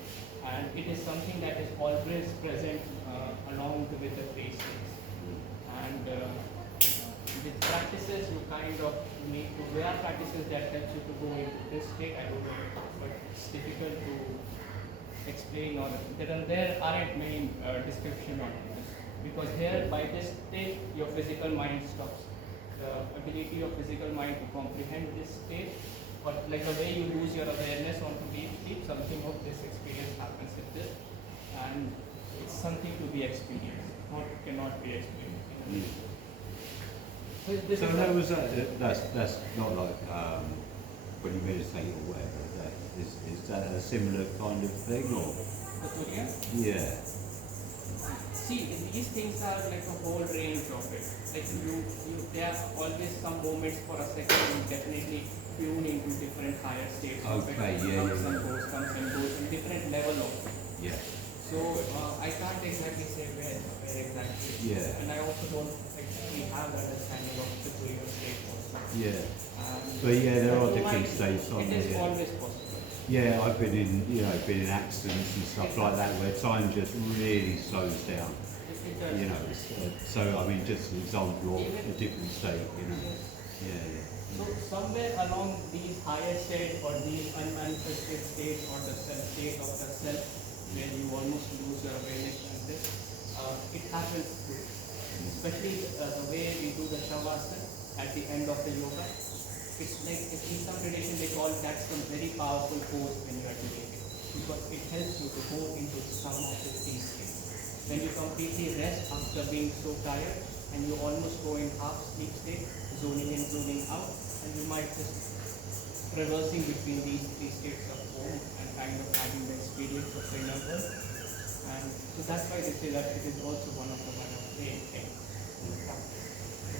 And it is something that is always present along with the three states. And with practices, you kind of need to, there are practices that help you to go into this state, I don't know, but it's difficult to explain or there aren't many description on this. Because here, by this state, your physical mind stops. The ability of physical mind to comprehend this state, or like the way you lose your awareness onto deep sleep, something of this experience happens with this, and it's something to be experienced, not cannot be experienced. So how was that? That's not like when you meditate or whatever. Is that a similar kind of thing, or? The Turya? Yeah. See, these things are like a whole range of it. Like there are always some moments for a second you definitely tune into different higher states. Okay, Comes and goes, and different level of it. Yeah. So I can't exactly say where exactly. Yeah. And I also don't exactly have the understanding of the Turya state also. Yeah. But yeah, there are different states on it there. is Yeah. always possible. Yeah, I've been in accidents and stuff like that where time just really slows down. It does. You know, so I mean, just an example of a different state. You know. Yeah. So somewhere along these higher states or these unmanifested states or the state of the self, where you almost lose your awareness and this, it happens too. Especially the way we do the Shavasana at the end of the yoga. It's like, in some tradition they call that some very powerful pose when you are doing it. Because it helps you to go into some of these states. When you completely rest after being so tired, and you almost go in half sleep state, zoning in, zoning out, and you might just traversing between these three states of Om and kind of having the experience of the inner world. And so that's why they say that it is also one of the main things.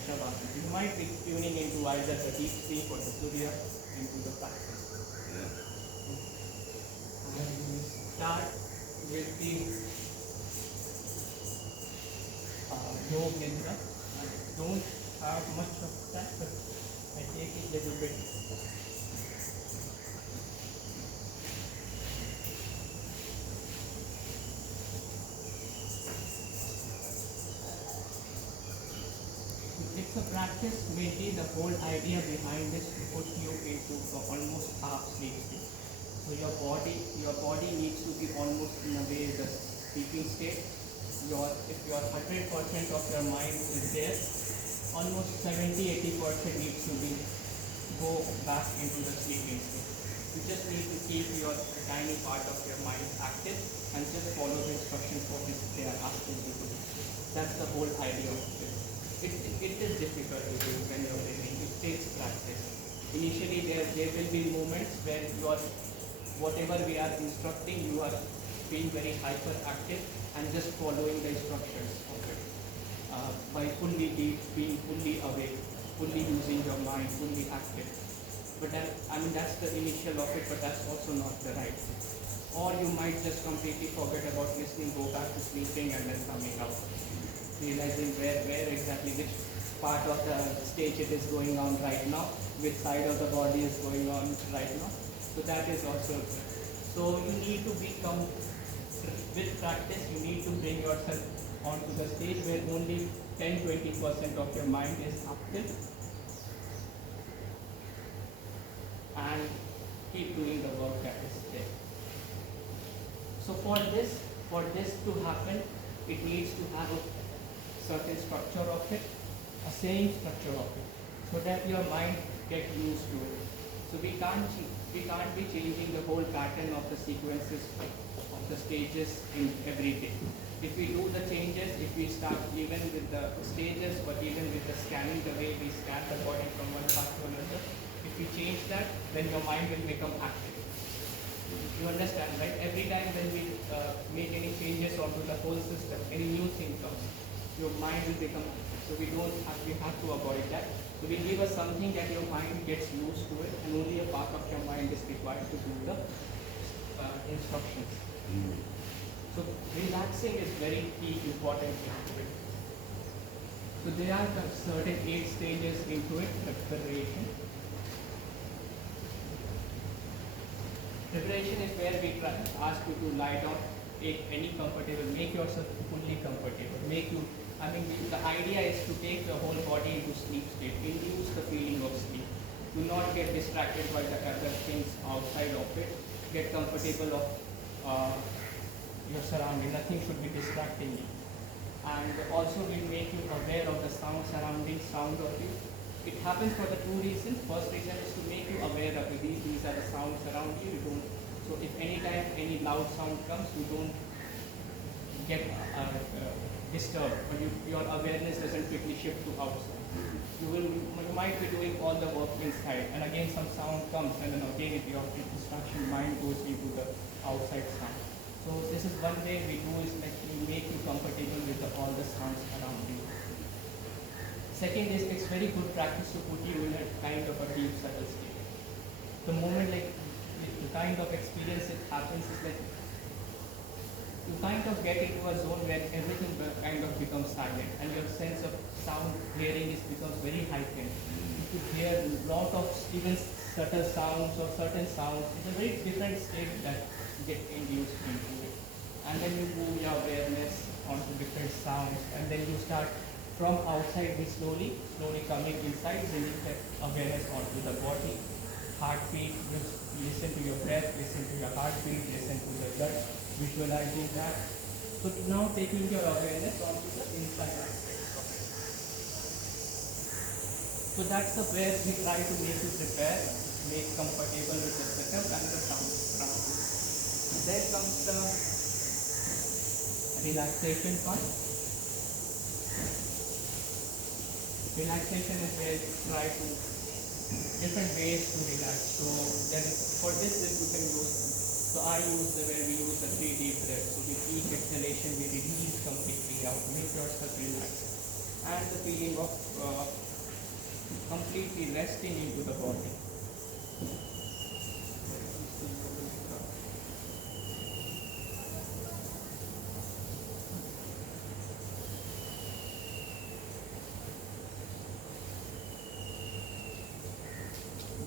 Shavasana. You might be tuning into either the deep sleep or the Turya into the practice. Yeah. And we start with the Yog Nidra. I don't have much of that, but I take it a little bit. It's a practice, mainly the whole idea behind this to put you into the almost half sleep state. So your body needs to be almost in a way the sleeping state. If your 100% of your mind is there, almost 70-80% needs to be go back into the sleeping state. You just need to keep your tiny part of your mind active and just follow the instructions what is they are asking you to do. That's the whole idea of it. It is difficult to do when you're learning. It takes practice. Initially, there will be moments where you are, whatever we are instructing, you are being very hyperactive and just following the instructions of it. By being fully awake, fully using your mind, fully active. But that's the initial of it, but that's also not the right thing. Or you might just completely forget about listening, go back to sleeping and then coming out, realizing where exactly which part of the stage it is going on right now, which side of the body is going on right now. So that is also, so you need to become, with practice, you need to bring yourself onto the stage where only 10-20% of your mind is active and keep doing the work that is there. So for this to happen, it needs to have a certain structure of it, a same structure of it, so that your mind get used to it. So we can't be changing the whole pattern of the sequences of the stages in every day. If we do the changes, if we start even with the stages or even with the scanning, the way we scan the body from one part to another, if we change that, then your mind will become active. You understand, right? Every time when we make any changes onto the whole system, any new thing comes, your mind will become active. So we have to avoid that. So we give us something that your mind gets used to it, and only a part of your mind is required to do the instructions. So relaxing is very key, important into it. So there are certain 8 stages into it, preparation. Preparation is where we ask you to lie down, take any comfortable, make yourself fully comfortable. The idea is to take the whole body into sleep state, induce the feeling of sleep. Do not get distracted by the other things outside of it. Get comfortable of your surrounding. Nothing should be distracting you. And also we make you aware of the sound surrounding, sound of you. It happens for the 2 reasons. First reason is to make you aware of these are the sounds around you. So if anytime any loud sound comes, you don't get disturbed, or your awareness doesn't quickly shift to outside. You might be doing all the work inside, and again some sound comes, and then again if your distraction mind goes into the outside sound. So this is one way we do is like we make you comfortable with all the sounds around you. Second is it's very good practice to put you in a kind of a deep subtle state. The moment the kind of experience it happens is like you kind of get into a zone where everything kind of becomes silent and your sense of sound hearing becomes very heightened. You could hear a lot of even subtle sounds or certain sounds. It's a very different state that get induced into it. And then you move your awareness onto different sounds, and then you start from outside be slowly coming inside, bringing that awareness onto the body. Heartbeat, listen to your breath, listen to your heartbeat, listen to the gut, visualizing that. So now taking your awareness onto the inside aspects of it. So that's the where we try to make you prepare, make comfortable with the setup and the sound around you. Then comes the relaxation part. Relaxation is where you try to different ways to relax. So then for this you can use. So I use where we use the 3 deep breaths. So with each exhalation we release completely out, make yourself relaxed, and the feeling of completely resting into the body.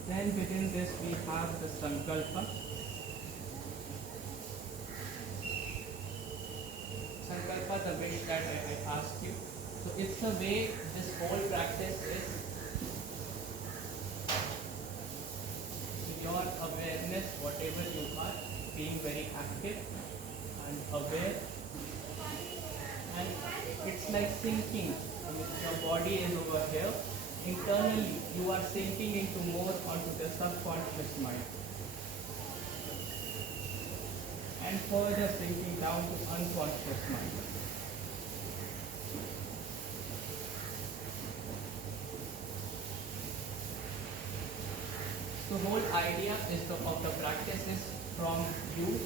Then within this we have the sankalpa. Sankalpa, the wish that I asked you. So it's a way this whole practice is your awareness, whatever you are, being very active and aware, and it's like sinking. I mean, your body is over here. Internally, you are sinking into more onto the subconscious mind, and further sinking down to unconscious mind. The whole idea of the practice is from you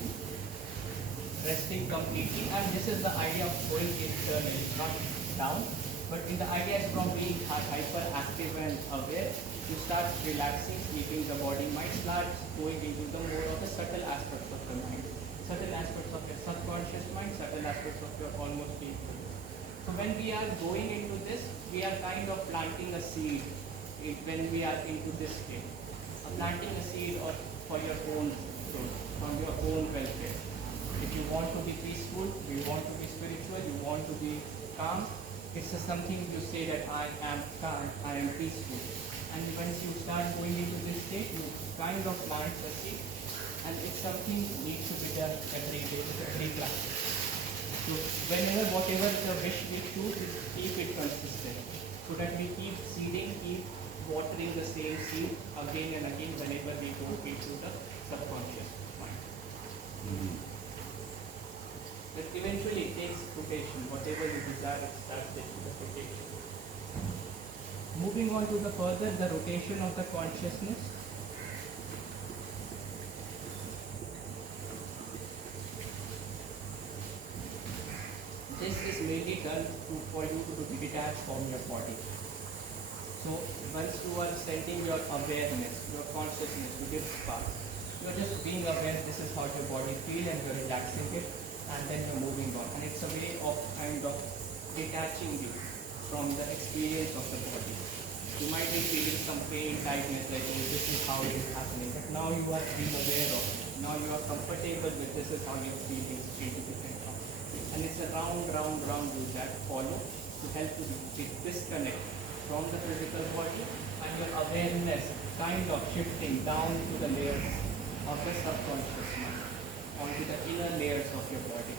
resting completely, and this is the idea of going internally, not down. But in the idea is from being hyperactive and aware, you start relaxing, sleeping, the body might start going into the more of the subtle aspects of the mind, subtle aspects of your subconscious mind, subtle aspects of your almost deep. So when we are going into this, we are kind of planting a seed when we are into this state. Planting a seed or for your own growth, from your own welfare. If you want to be peaceful, you want to be spiritual, you want to be calm, it's something you say that I am calm, I am peaceful. And once you start going into this state, you kind of plant the seed, and it's something needs to be done every day, every practice. So whenever, whatever the wish we choose, is keep it consistent, so that we keep seeding, keep watering the same seed again and again whenever we go into the subconscious mind. But eventually it takes rotation. Whatever you desire, it starts taking the rotation. Moving on to the further, the rotation of the consciousness. This is mainly done for you to be detached from your body. So once you are sending your awareness, your consciousness to this part, you are just being aware this is how your body feels, and you are relaxing it, and then you are moving on. And it's a way of kind of detaching you from the experience of the body. You might be feeling some pain, tightness, like, oh, this is how it is happening. But now you are being aware of it. Now you are comfortable with this is how your feelings feel different from. And it's a round you that follow to help you disconnect from the physical body, and your awareness kind of shifting down to the layers of the subconscious mind, onto the inner layers of your body.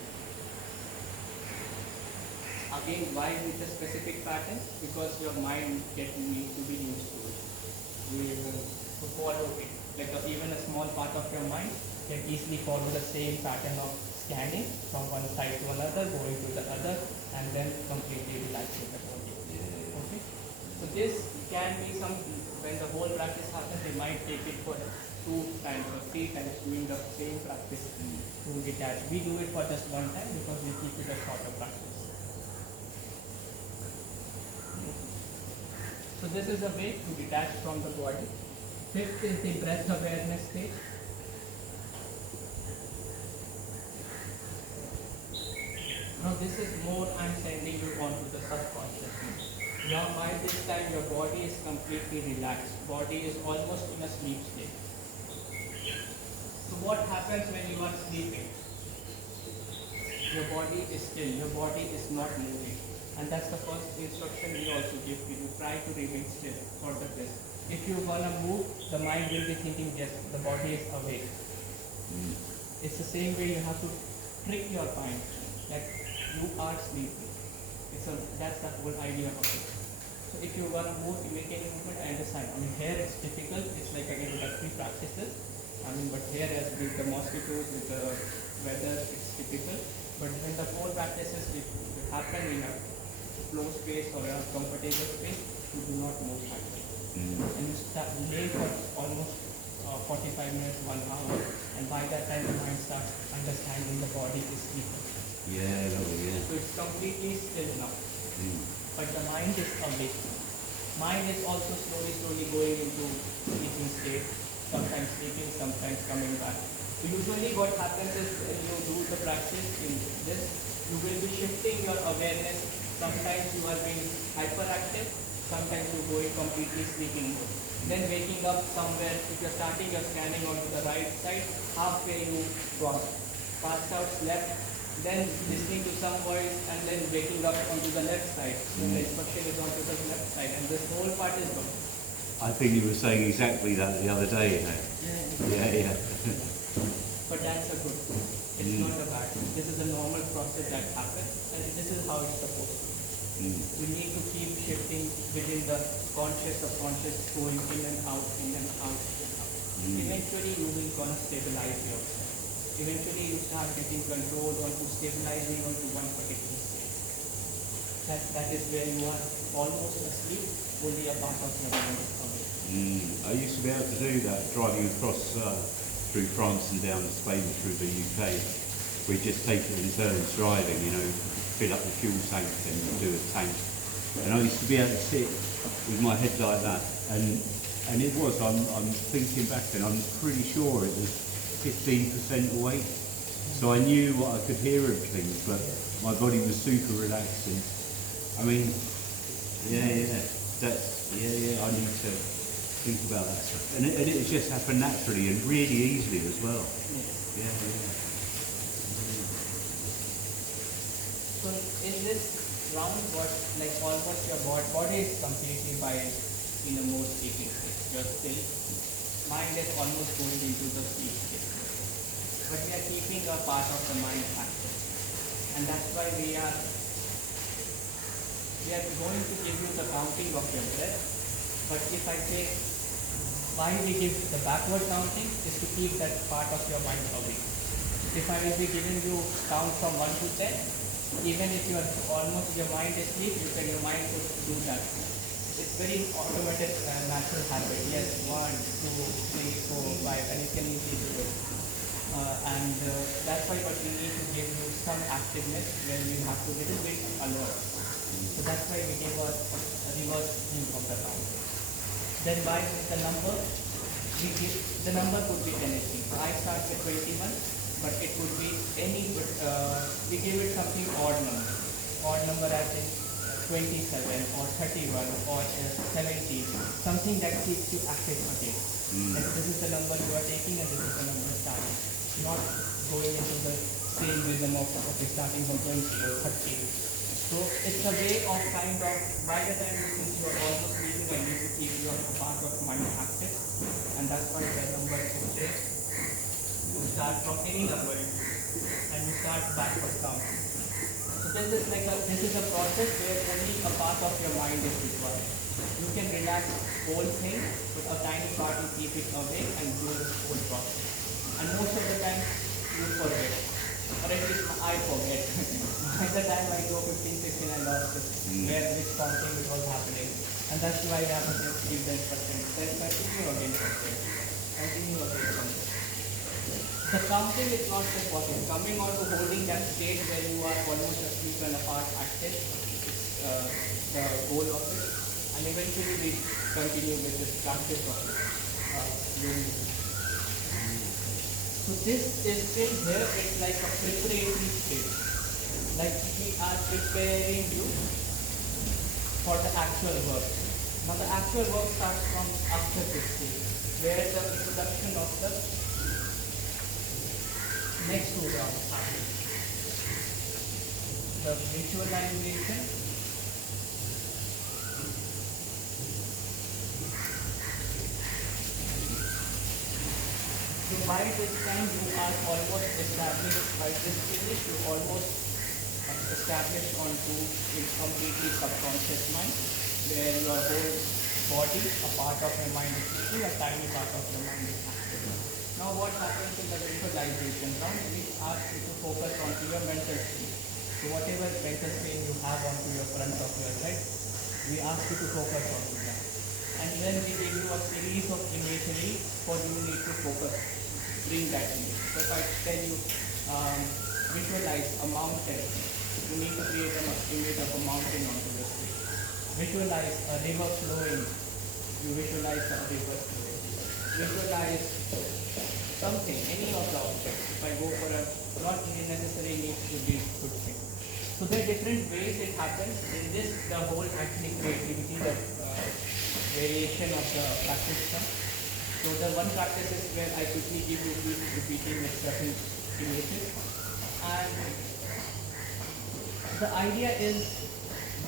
Again, why with a specific pattern? Because your mind needs to be used to it. You will follow it. Like even a small part of your mind can easily follow the same pattern of scanning from one side to another, going to the other, and then completely relaxing the body. Okay? So this can be something, when the whole practice happens, they might take it for 2 times or 3 times doing the same practice to detach. We do it for just 1 time because we keep it a shorter practice. So this is a way to detach from the body. 5th is the breath awareness state. Now this is more I'm sending you onto the subconscious mind. Now by this time your body is completely relaxed. Body is almost in a sleep state. So what happens when you are sleeping? Your body is still, your body is not moving. And that's the first instruction we also give you. Try to remain still for the test. If you wanna move, the mind will be thinking, yes, the body is awake. It's the same way you have to trick your mind that you are sleeping. That's the whole idea of it. So if you wanna move, you make any movement, I understand. I mean, here it's difficult. It's like again introductory practices. I mean, but here as with the mosquitoes, with the weather, it's typical. But when the whole practices happen in a flow space or a comfortable space, you do not move happily. And you lay for almost 45 minutes, 1 hour, and by that time the mind starts understanding the body is sleeping. Yeah. So it's completely still now. But the mind is awake. Mind is also slowly going into sleeping state, sometimes sleeping, sometimes coming back. So usually what happens is when you do the practice in this, you will be shifting your awareness. Sometimes you are being hyperactive, sometimes you go in completely sleeping mode. Then waking up somewhere, if you're starting your scanning onto the right side, halfway you cross, passed out, slept, then listening to some voice and then waking up onto the left side. So the instruction is onto the left side and this whole part is wrong. I think you were saying exactly that the other day. Yeah. But that's a good thing. It's not a bad thing. This is a normal process that happens and this is how it's supposed to be. We need to keep shifting within the conscious, subconscious, going in and out, in and out, in and out. Eventually you will gonna stabilize yourself. Eventually you start getting control onto stabilizing onto one particular state. That is where you are almost asleep, only a part of your mind is coming. I used to be able to do that driving across through France and down to Spain through the UK. We just take it in turns driving, fill up the fuel tank and do a tank. And I used to be able to sit with my head like that, and it was. I'm thinking back, and I'm pretty sure it was 15% awake. So I knew what I could hear everything, but my body was super relaxed. And I mean, I need to think about that stuff. And it just happened naturally and really easily as well. Yeah. So in this round, almost your body is completely in a more sleeping state. Your still mind is almost going into the sleep state. But we are keeping a part of the mind active. And that's why we are going to give you the counting of your breath. But if I say why we give the backward counting is to keep that part of your mind awake. If I will be giving you count from 1 to 10, even if you are almost your mind is asleep, your mind could do that. It's very automatic natural habit. Yes, 1, 2, 3, 4, 5, and it can easily do it. That's why but we need to give you some activeness where you have to little bit alert. So that's why we give a reverse view of the count. Then by the number, the number could be anything. I start with 21, but it could be any, we give it something odd number. Odd number as in 27 or 31 or 17, something that keeps you active again. And this is the number you are taking and this is the number starting. Not going into the same rhythm of starting from 20 or 30. So it's a way of by the time since you are almost leaving, I need to keep your part of mind active, and that's why the number is there. You start from any number and you start backward count. So this is a process where only a part of your mind is required. You can relax whole thing, but a tiny part you keep it awake and do this whole process. And most of the time you forget. Or at least I forget. By the time I go 15, 16, I lost it. Which counting it was happening. And that's why I have to just give the instruction. Then continue again from there. Continue again from there. The counting is not important. Coming on to holding that state where you are almost asleep and a part active. It's the goal of it. And eventually we continue with this practice of yoga. So this is still here, it's like a preparatory state. Like we are preparing you for the actual work. Now the actual work starts from after this stage, where the introduction of the next 2 rounds happens. The visualization, so by this time you are almost established, by this finish you almost established onto a completely subconscious mind, where your whole body, a part of your mind is sleeping, a tiny part of your mind is active. Now what happens in the visualization round, we ask you to focus onto your mental state. So whatever mental state you have onto your front of your head, we ask you to focus onto that. And then we give you a series of imagery for you need to focus, bring that image. So if I tell you visualize a mountain, you need to create an image of a mountain onto the screen. Visualize a river flowing, you visualize a river flowing. Visualize something, any of the objects. If I go for not necessarily needs to be good thing. So there are different ways it happens. In this, the whole actually creativity, the variation of the practice comes. So the one practice is where I quickly give you keep repeating with certain images, and The idea is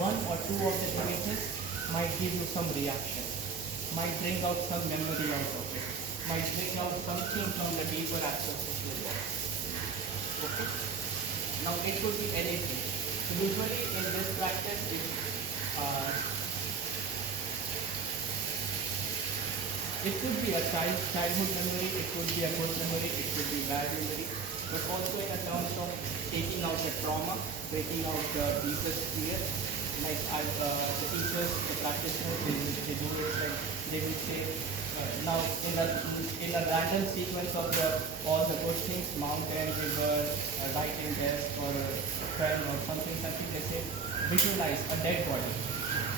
one or two of the images might give you some reaction, might bring out some memory out of it, might bring out something from the deeper aspects of your work. Okay? Now it could be anything. So usually in this practice, it could be a childhood memory, it could be a good memory, it could be bad memory, but also in terms of taking out the trauma, breaking out the deepest fear. Like the teachers, the practitioners, they do it like they will say, now in a random sequence of all the good things, mountain, river, writing desk, or a pen or something, they say visualize a dead body.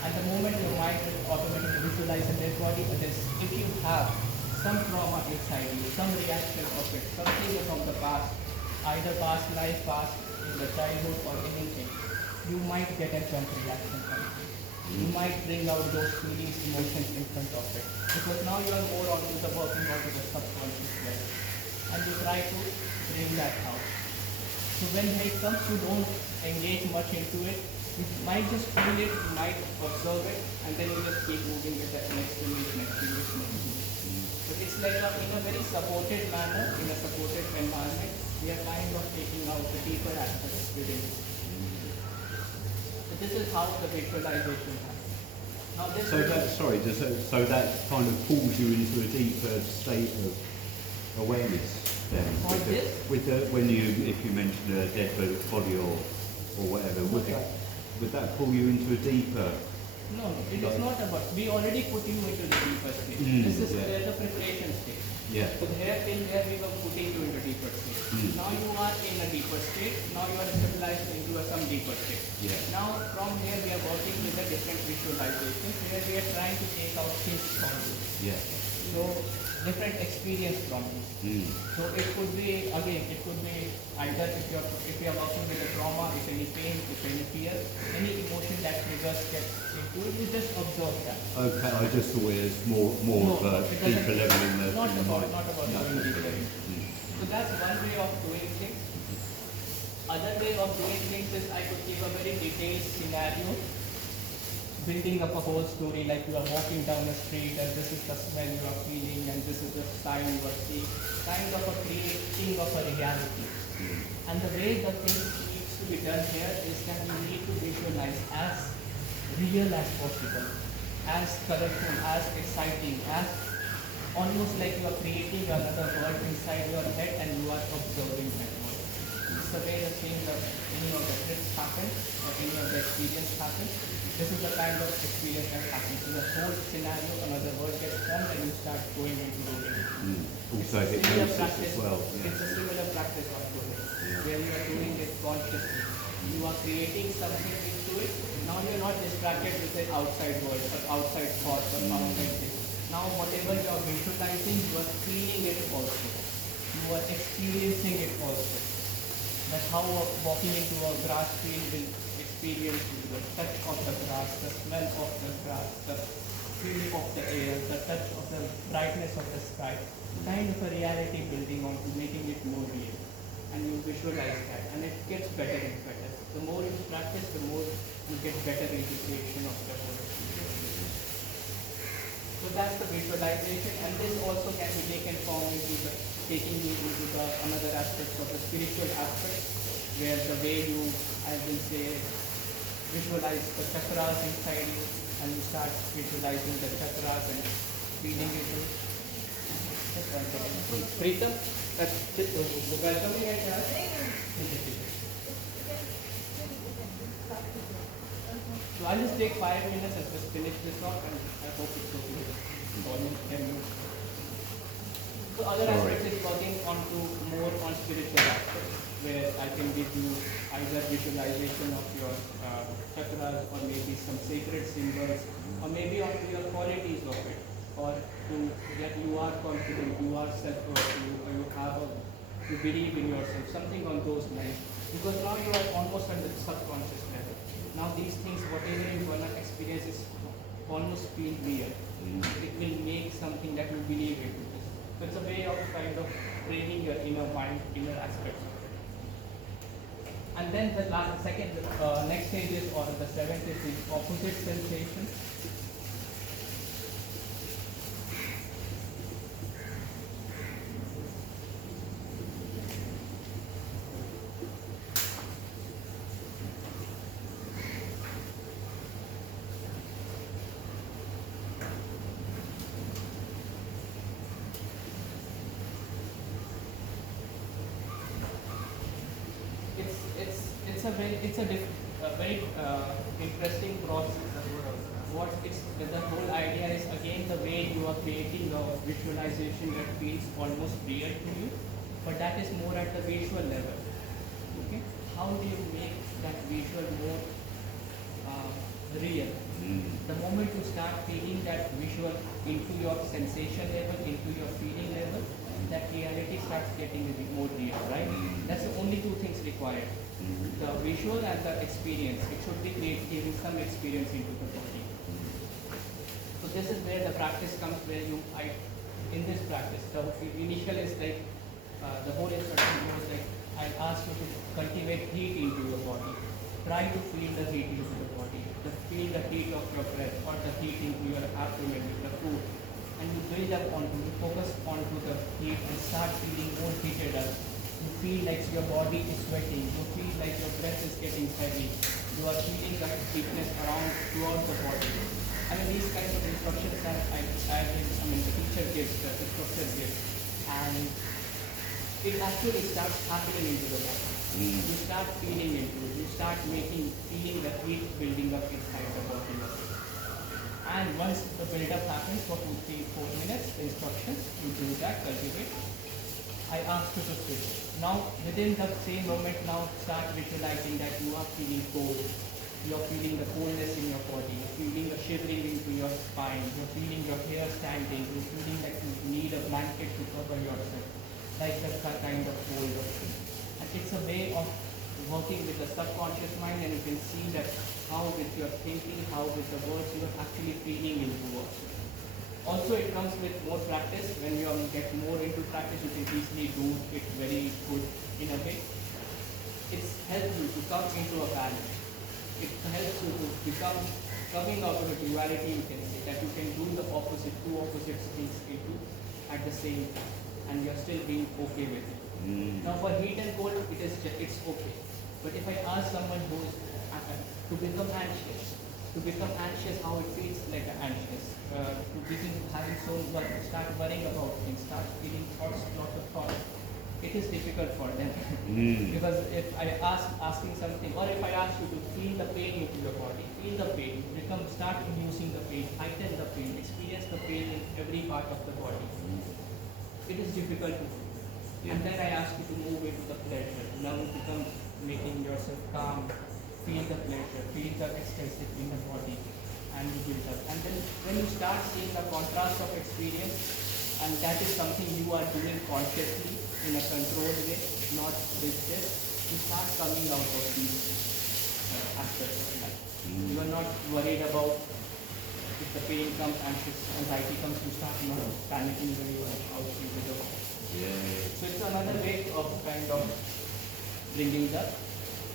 And the moment your mind will automatically visualize a dead body, it is if you have some trauma inside you, some reaction of it, something from the past, either past life, past in the childhood or anything, you might get a jump reaction from it. You might bring out those feelings, emotions in front of it. Because now you are more onto the working out of the subconscious level. And you try to bring that out. So when it comes, you don't engage much into it. You might just feel it, you might observe it, and then you just keep moving with that next image, next image, next image. But it's like in a very supported manner, in a supported environment, we are kind of taking out the deeper aspects within it. So this is how the visualization happens. Now this So that, sorry, so that kind of pulls you into a deeper state of awareness then? For this? When you, if you mention a dead body or whatever, would that pull you into a deeper? No, it is not about, we already put you into the deeper state. This is the preparation stage. Yeah. So here till there we were putting you into deeper state. Now you are in a deeper state, now you are stabilized into some deeper state. Yeah. Now from here we are working with a different visualization. Here we are trying to take out things from you. Yeah. So different experience from you. So it could be, again, it could be either if you are working with a trauma, if any pain, if any fear, any emotion that triggers get into it, you just observe that. Okay, I just thought it was more of a deeper level in the Not about No. going deeper. So that's one way of doing things. Other way of doing things is I could give a very detailed scenario, building up a whole story, like you are walking down the street and this is the smell you are feeling and this is the sign you are seeing, kind of a creating of a reality. And the way the things needs to be done here is that you need to visualize as real as possible, as colorful, as exciting, as almost like you are creating another world inside your head and you are observing that world. It's the way the thing that any of the trips happen or any of the experience happens. This is the kind of experience that happens. In the whole scenario, another word gets formed and you start going into doing it. Also It's a similar hypnosis practice. as well. Yeah. It's a similar practice of doing it, where you are doing it consciously. You are creating something into it. Now you are not distracted with the outside world or outside thoughts or outside things. Now whatever you are visualizing, you are feeling it also. You are experiencing it also. That's how walking into a grass field will experience the touch of the grass, the smell of the grass, the feeling of the air, the touch of the brightness of the sky. Kind of a reality building on to making it more real. And you visualize that and it gets better and better. The more you practice, the more you get better integration of the whole experience. So that's the visualization, and this also can be taken form into the taking you into the another aspect of the spiritual aspect, where the way you, I will say, visualize the chakras inside you, and you start visualizing the chakras and feeling it in. Just one second. Preetham, welcome here. So I'll just take 5 minutes and just finish this off, and I hope it's okay. So other aspect is working more on spiritual aspects, where I can give you either visualization of your chakras, or maybe some sacred symbols, or maybe onto your qualities of it, or to that you are confident, you are self-worth, you believe in yourself, something on those lines. Because now you are almost at the subconscious level. Now these things, whatever you want to experience, is almost feel real. It will make something that you believe in. So it's a way of kind of training your inner mind, inner aspects of it. And then the next stage is, or the seventh is the opposite sensation. It's a very interesting process. What it's the whole idea is, again, the way you are creating a visualization that feels almost real to you, but that is more at the visual level. Okay, how do you make that visual more real? The moment you start feeling that visual into your sensation level, into your feeling level, that reality starts getting a bit more real, right? That's the only two things required. The visual and the experience. It should be giving some experience into the body. So this is where the practice comes, where in this practice, the initial is like, the whole instruction goes like, I ask you to cultivate heat into your body. Try to feel the heat into the body. Feel the heat of your breath, or the heat into your abdomen with the food. And you build up onto, you focus onto the heat and start feeling more heated up. You feel like your body is sweating. You feel like your breath is getting heavy. You are feeling that heatness around throughout the body. I mean, these kinds of instructions that the teacher gives, the instructor gives, and it actually starts happening into the body. You start feeling into it. You start feeling the heat building up inside the body. And once the build-up happens for 2, 3, 4 minutes, the instructions, you do that, cultivate. I ask you to switch. Now, within the same moment, now start visualizing that you are feeling cold. You are feeling the coldness in your body. You're feeling the shivering into your spine. You're feeling your hair standing. You're feeling that you need a blanket to cover yourself, like that kind of cold. And it's a way of working with the subconscious mind, and you can see that how with your thinking, how with the words you are actually feeling into words. Also, it comes with more practice. When you get more into practice, you can easily do it very good in a way. It helps you to come into a balance. It helps you to become, coming out of a duality, you can say, that you can do the opposite, two opposite things into at the same time, and you're still being okay with it. Now for heat and cold, it's okay. But if I ask someone who is to become anxious, how it feels like anxious, to begin having start worrying about things, start feeling lots of thoughts, it is difficult for them. Because if I asking something, or if I ask you to feel the pain into your body, feel the pain, start inducing the pain, heighten the pain, experience the pain in every part of the body. It is difficult to do. And then I ask you to move into the pleasure. Now you become making yourself calm, feel the pleasure, feel the ecstasy in the body, and you build up. And then when you start seeing the contrast of experience, and that is something you are doing consciously in a controlled way, not with this, you start coming out of these aspects of life. You are not worried about if the pain comes, anxiety comes, you start not panicking very much how you will go. So it's another way of kind of bringing the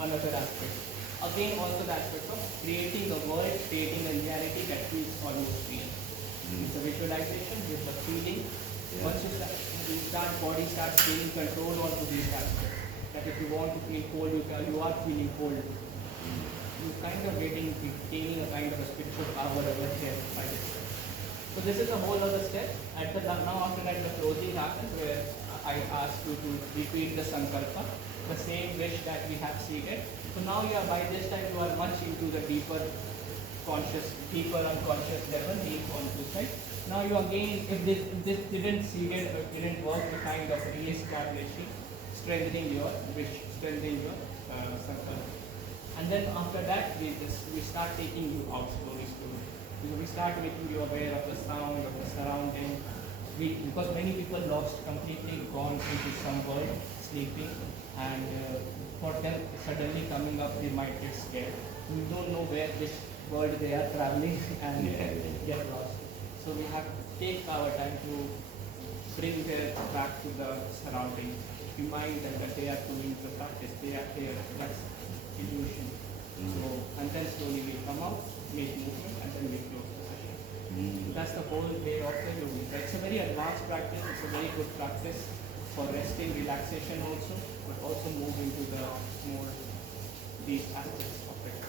another aspect. Again, also the aspect of creating a world, creating a reality that feels almost real. It's a visualization, it's a feeling. Once you start, body starts gaining control onto these aspects. That if you want to feel cold, you are feeling cold. You kind of gaining a kind of a spiritual power over here. So this is a whole other step. Now after that, the closing happens, where I ask you to repeat the sankalpa, the same wish that we have seeded. So now by this time you are much into the deeper unconscious level, deep consciousness. Now you again, if this didn't seeded or didn't work, you kind of re-establishing, strengthening your wish, strengthening your sankalpa. And then after that, we start taking you out slowly. We start making you aware of the sound, of the surrounding. Because many people completely gone into some world, sleeping, and for them suddenly coming up, they might get scared. We don't know which world they are traveling and get lost. So we have to take our time to bring their back to the surrounding, remind them that they are doing the practice, they are there, that's illusion. So, and then slowly we come out, make movement, and then we close the session. That's the whole way of the yoga. It's a very advanced practice, it's a very good practice for resting, relaxation also, but also move into the more deep aspects of it.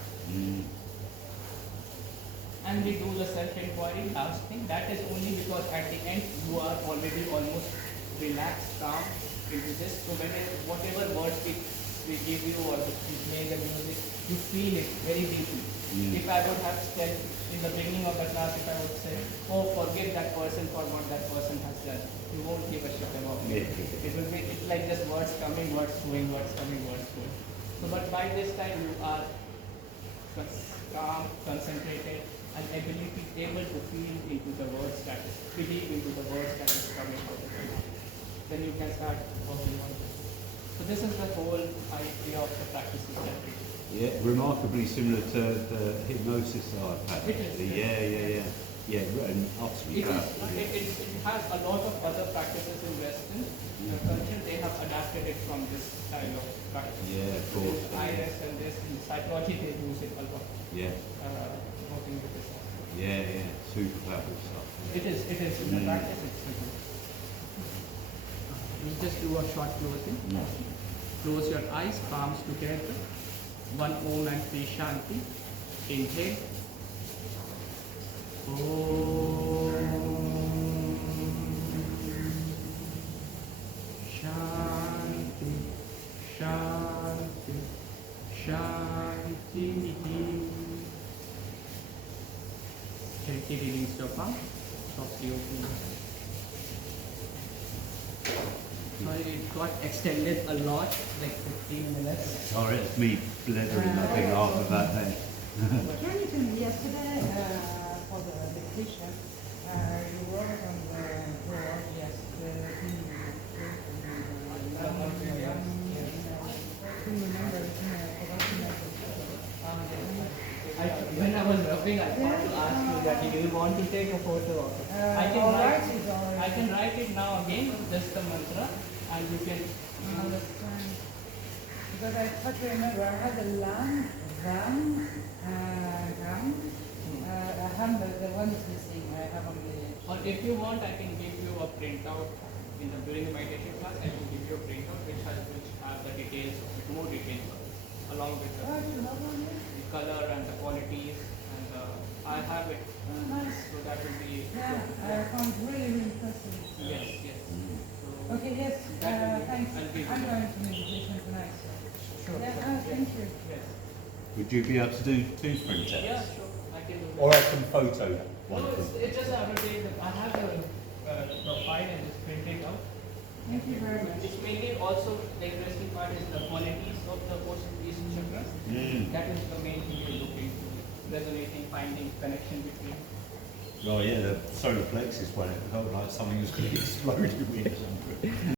And we do the self-inquiry, last thing, that is only because at the end you are already almost relaxed, calm into this. So whatever words we give you or we play the music, you feel it very deeply. If I would have said in the beginning of the class, if I would say, oh, forgive that person for what that person has done, you won't give a shit about it. It will be, it's like just words coming, words going, words coming, words going. So, but by this time you are calm, concentrated, and able to feel into the words that is, believe into the words that is coming out of your mouth. Then you can start working on it. So this is the whole idea of the practice itself. Yeah, remarkably similar to the hypnosis that I've had. It is, actually. Yeah, and utterly powerful. It has a lot of other practices in Western culture. They have adapted it from this style of practice. Yeah, of course. Iris and this, in psychology they use it a lot. Yeah, Working with this. yeah, super powerful stuff. It is in the practice it's simple. You just do a short closing. Close your eyes, palms together. One Om and 3 Shanti. Inhale. Om Shanti Shanti Shanti. Gently release your palm. Softly open your eyes. Sorry, it got extended a lot, like 15 minutes. Sorry, it's me blithering I think half of that then. Can you tell me yesterday for the dictation, you wrote on the board, yes, the thing I couldn't remember it, I forgot to mention. When I was rubbing, I thought to ask you that you will want to take a photo of it. I can write it now again, just the mantra, and you can. That's fine. Because I thought to remember, I had a lam, ram, ram. The one is missing. I have only. Or if you want, I can give you a printout during the meditation class. I can give you a printout which have the details of it, more details of it, along with the color and the qualities, and I have it. Nice. So that will be. Yeah, I found really impressive. Yes. Okay, yes, thanks. I'll be I'm going to meditation tonight. Sure. Yeah, thank you. Yes. Would you be able to do 2 printouts? Yeah, sure. I can do that. Or I can photo one No, of them. it's just I have to take I have the file and just print it out. Thank you very much. It's mainly also the interesting part is the qualities of the these chakras. That is the main thing you're looking to, resonating, finding connection between. Oh yeah, the solar plexus one, it felt like something was going to explode in me or something.